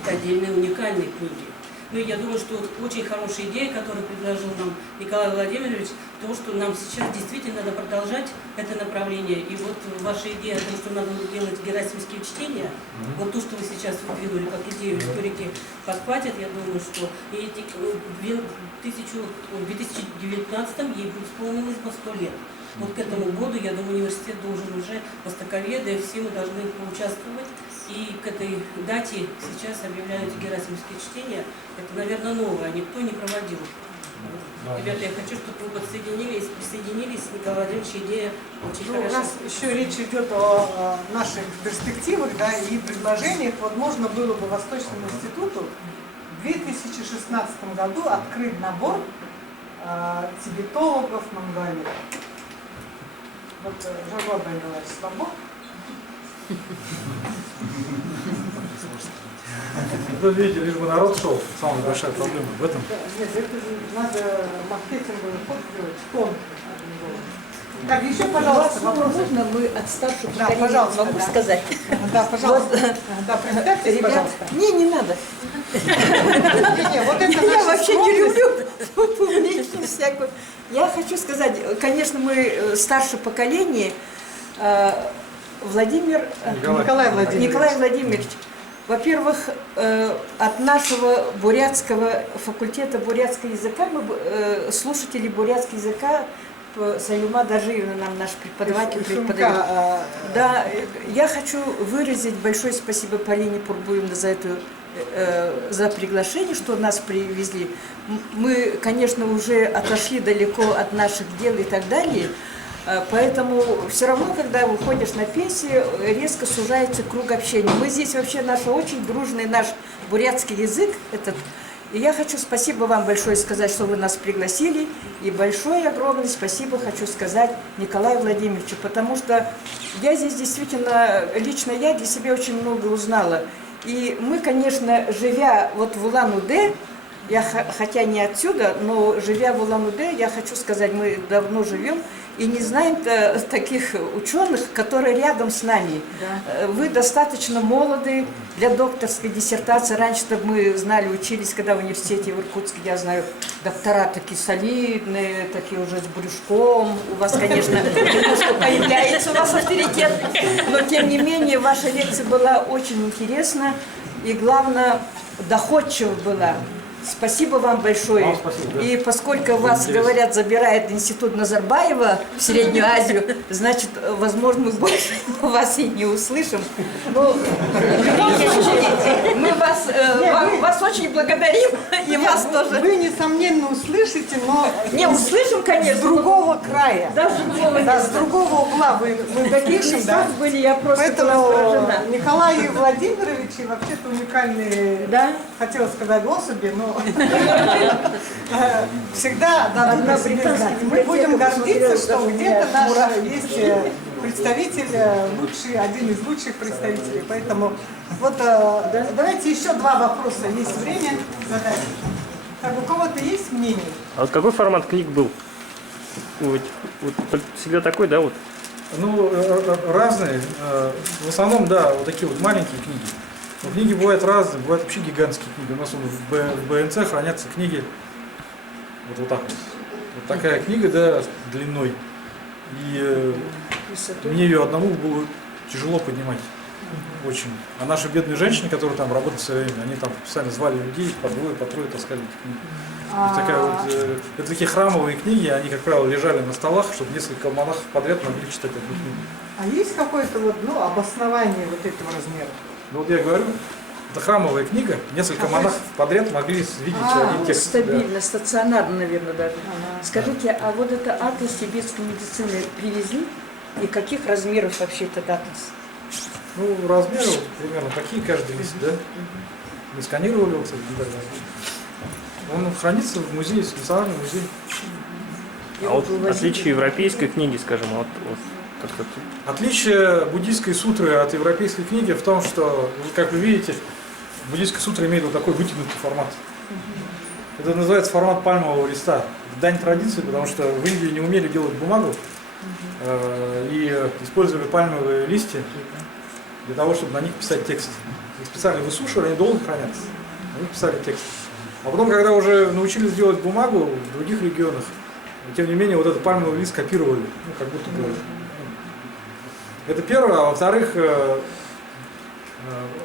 Это отдельные уникальные книги. Ну, и я думаю, что очень хорошая идея, которую предложил нам Николай Владимирович, то, что нам сейчас действительно надо продолжать это направление. И вот ваша идея о том, что надо делать герасимские чтения, вот то, что вы сейчас выдвинули как идею, историки подхватят, я думаю, что и в 2019 ей исполнилось бы 100 лет. Вот к этому году, я думаю, университет должен уже востоковеды, все мы должны поучаствовать. И к этой дате сейчас объявляют герасимские чтения. Это, наверное, новое, никто не проводил. Да. Ребята, я хочу, чтобы вы присоединились. Николай Владимирович, идея очень хорошая. У нас еще речь идет о наших перспективах, да, и предложениях. Вот можно было бы Восточному институту в 2016 году открыть набор тибетологов Монголии. Вот Жагор Данилович Слабо. Вы видите, лишь бы народ шел. Самая большая проблема в этом. Нет, это же надо маркетинговый ход делать, тон. Так, еще, пожалуйста, вопрос. Можно мы от старшего Да, поколения пожалуйста, могу да. сказать? Да, пожалуйста. Вот, Да, представьтесь, ребят, пожалуйста. не надо. Вот это Я наша вообще не скромность. люблю публичную всякую. Я хочу сказать, конечно, мы старшее поколение. Николай Владимирович, во-первых, от нашего бурятского факультета бурятского языка, слушатели бурятского языка, Салюма Дажиевна, нам наш преподаватель преподает. Да, я хочу выразить большое спасибо Полине Пурбуевне за приглашение, что нас привезли. Мы, конечно, уже отошли далеко от наших дел и так далее. Поэтому все равно, когда выходишь на пенсию, резко сужается круг общения. Мы здесь вообще наш очень дружный наш бурятский язык этот. И я хочу спасибо вам большое сказать, что вы нас пригласили. И большое, огромное спасибо хочу сказать Николаю Владимировичу, потому что я здесь действительно, лично я для себя очень много узнала. И мы, конечно, живя вот в Улан-Удэ, я, хотя не отсюда, но живя в Улан-Удэ, я хочу сказать, мы давно живем и не знаем таких ученых, которые рядом с нами. Да. Вы достаточно молоды для докторской диссертации. Раньше-то мы знали, учились, когда в университете в Иркутске, я знаю, доктора такие солидные, такие уже с брюшком. У вас, конечно, немножко появляется у вас авторитет, но тем не менее ваша лекция была очень интересна и, главное, доходчива была. Спасибо вам большое. Вам спасибо, да. И поскольку вас, говорят, забирает институт Назарбаева в Среднюю Азию, значит, возможно, мы больше вас и не услышим. Но в любом случае, мы вас очень благодарим, и вас тоже. Вы, несомненно, услышите, но Не, услышим, с конечно. другого края. Да, с другого Да, с места. другого угла мы допишем, да. были, я просто была Поэтому поражена. Николай Владимирович вообще-то уникальные, Да? хотела сказать особи, но всегда дадут о себе знать. Мы будем гордиться, что где-то наш есть представитель, лучший, один из лучших представителей. Поэтому вот давайте еще два вопроса, есть время задать. Так, у кого-то есть мнение? А вот какой формат книг был? Вот всегда такой, да, вот? Ну, разные. В основном, да, вот такие вот маленькие книги. Но книги бывают разные, бывают вообще гигантские книги. У нас в БНЦ хранятся книги вот так вот. Вот такая книга, да, длиной. И мне ее одному было тяжело поднимать. Очень. А наши бедные женщины, которые там работают в свое время, они там специально звали людей, по двое, по трое таскали эти книги. Вот такая вот, это такие храмовые книги, они, как правило, лежали на столах, чтобы несколько монахов подряд могли читать одну книгу. А есть какое-то вот, обоснование вот этого размера? Ну вот я говорю, это храмовая книга, несколько монахов подряд могли видеть один текст. Стабильно, стационарно, наверное, даже. Ага. Скажите, а вот это атлас тибетской медицины привезли? И каких размеров вообще этот атлас? Ну, размеры вот примерно такие, каждый лист, да? Не сканировали его, кстати, никогда. Он хранится в музее, национальном музее. И А вот вы возили? отличие европейской книги, скажем, от как-то... Отличие буддийской сутры от европейской книги в том, что, как вы видите, буддийская сутра имеет вот такой вытянутый формат. Это называется формат пальмового листа. Дань традиции, потому что в Индии не умели делать бумагу и использовали пальмовые листья для того, чтобы на них писать текст. Их специально высушивали, они долго хранятся. На них писали текст. А потом, когда уже научились делать бумагу в других регионах, тем не менее, вот этот пальмовый лист копировали, ну, как будто бы. Это первое, а во-вторых,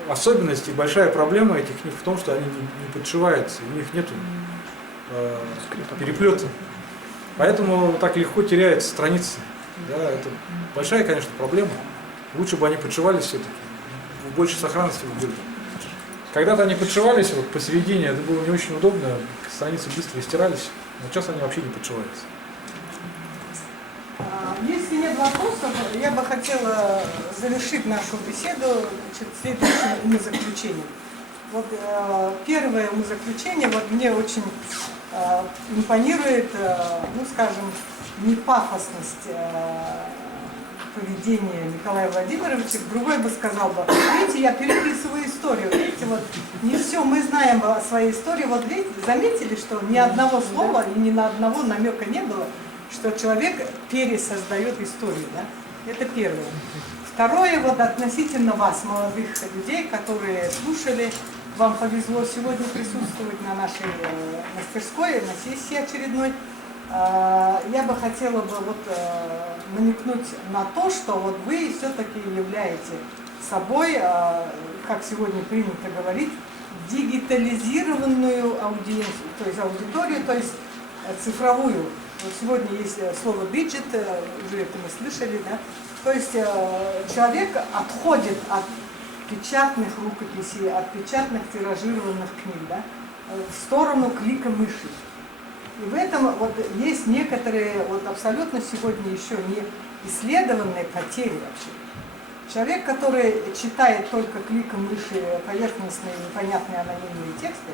особенность и большая проблема этих книг в том, что они не подшиваются, у них нету переплета. Поэтому так легко теряются страницы. Да, это большая, конечно, проблема. Лучше бы они подшивались все-таки, в большей сохранности были. Когда-то они подшивались вот посередине, это было не очень удобно, страницы быстро стирались, но сейчас они вообще не подшиваются. Если нет вопросов, я бы хотела завершить нашу беседу следующим умозаключением. Вот первое умозаключение, вот мне очень импонирует, ну скажем, не пафосность поведения Николая Владимировича. Другой бы сказал бы, видите, я переписываю историю, видите, вот не все мы знаем о своей истории. Вот видите, заметили, что ни одного слова и ни на одного намека не было, что человек пересоздает историю, да? Это первое. Второе, вот относительно вас, молодых людей, которые слушали, вам повезло сегодня присутствовать на нашей мастерской, на сессии очередной. Я бы хотела бы вот намекнуть на то, что вот вы все-таки являете собой, как сегодня принято говорить, дигитализированную аудиенцию, то есть аудиторию, то есть цифровую. Вот сегодня есть слово «биджет», уже это мы слышали, да? То есть человек отходит от печатных рукописей, от печатных тиражированных книг, да, в сторону клика мыши. И в этом вот есть некоторые вот абсолютно сегодня еще не исследованные потери вообще. Человек, который читает только кликом мыши поверхностные, непонятные анонимные тексты,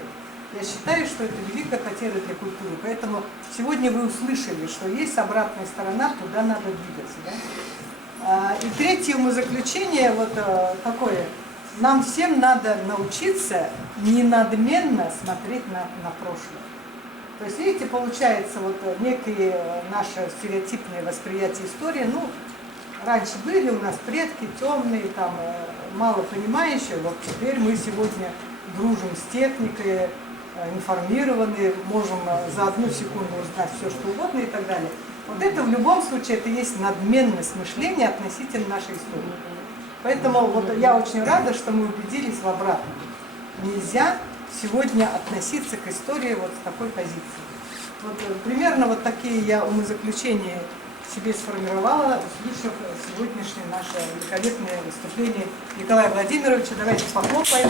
я считаю, что это великая потеря для культуры. Поэтому сегодня вы услышали, что есть обратная сторона, туда надо двигаться. Да? И третье умозаключение вот такое. Нам всем надо научиться ненадменно смотреть на прошлое. То есть, видите, получается вот некие наши стереотипные восприятия истории, ну, раньше были у нас предки темные, там, мало понимающие, вот теперь мы сегодня дружим с техникой, информированы, можем за одну секунду узнать все, что угодно и так далее. Вот это в любом случае, это есть надменность мышления относительно нашей истории. Поэтому вот я очень рада, что мы убедились в обратном. Нельзя сегодня относиться к истории вот с такой позиции. Вот, примерно вот такие я умозаключения себе сформировала, услышав сегодняшнее наше великолепное выступление Николая Владимировича. Давайте похлопаем.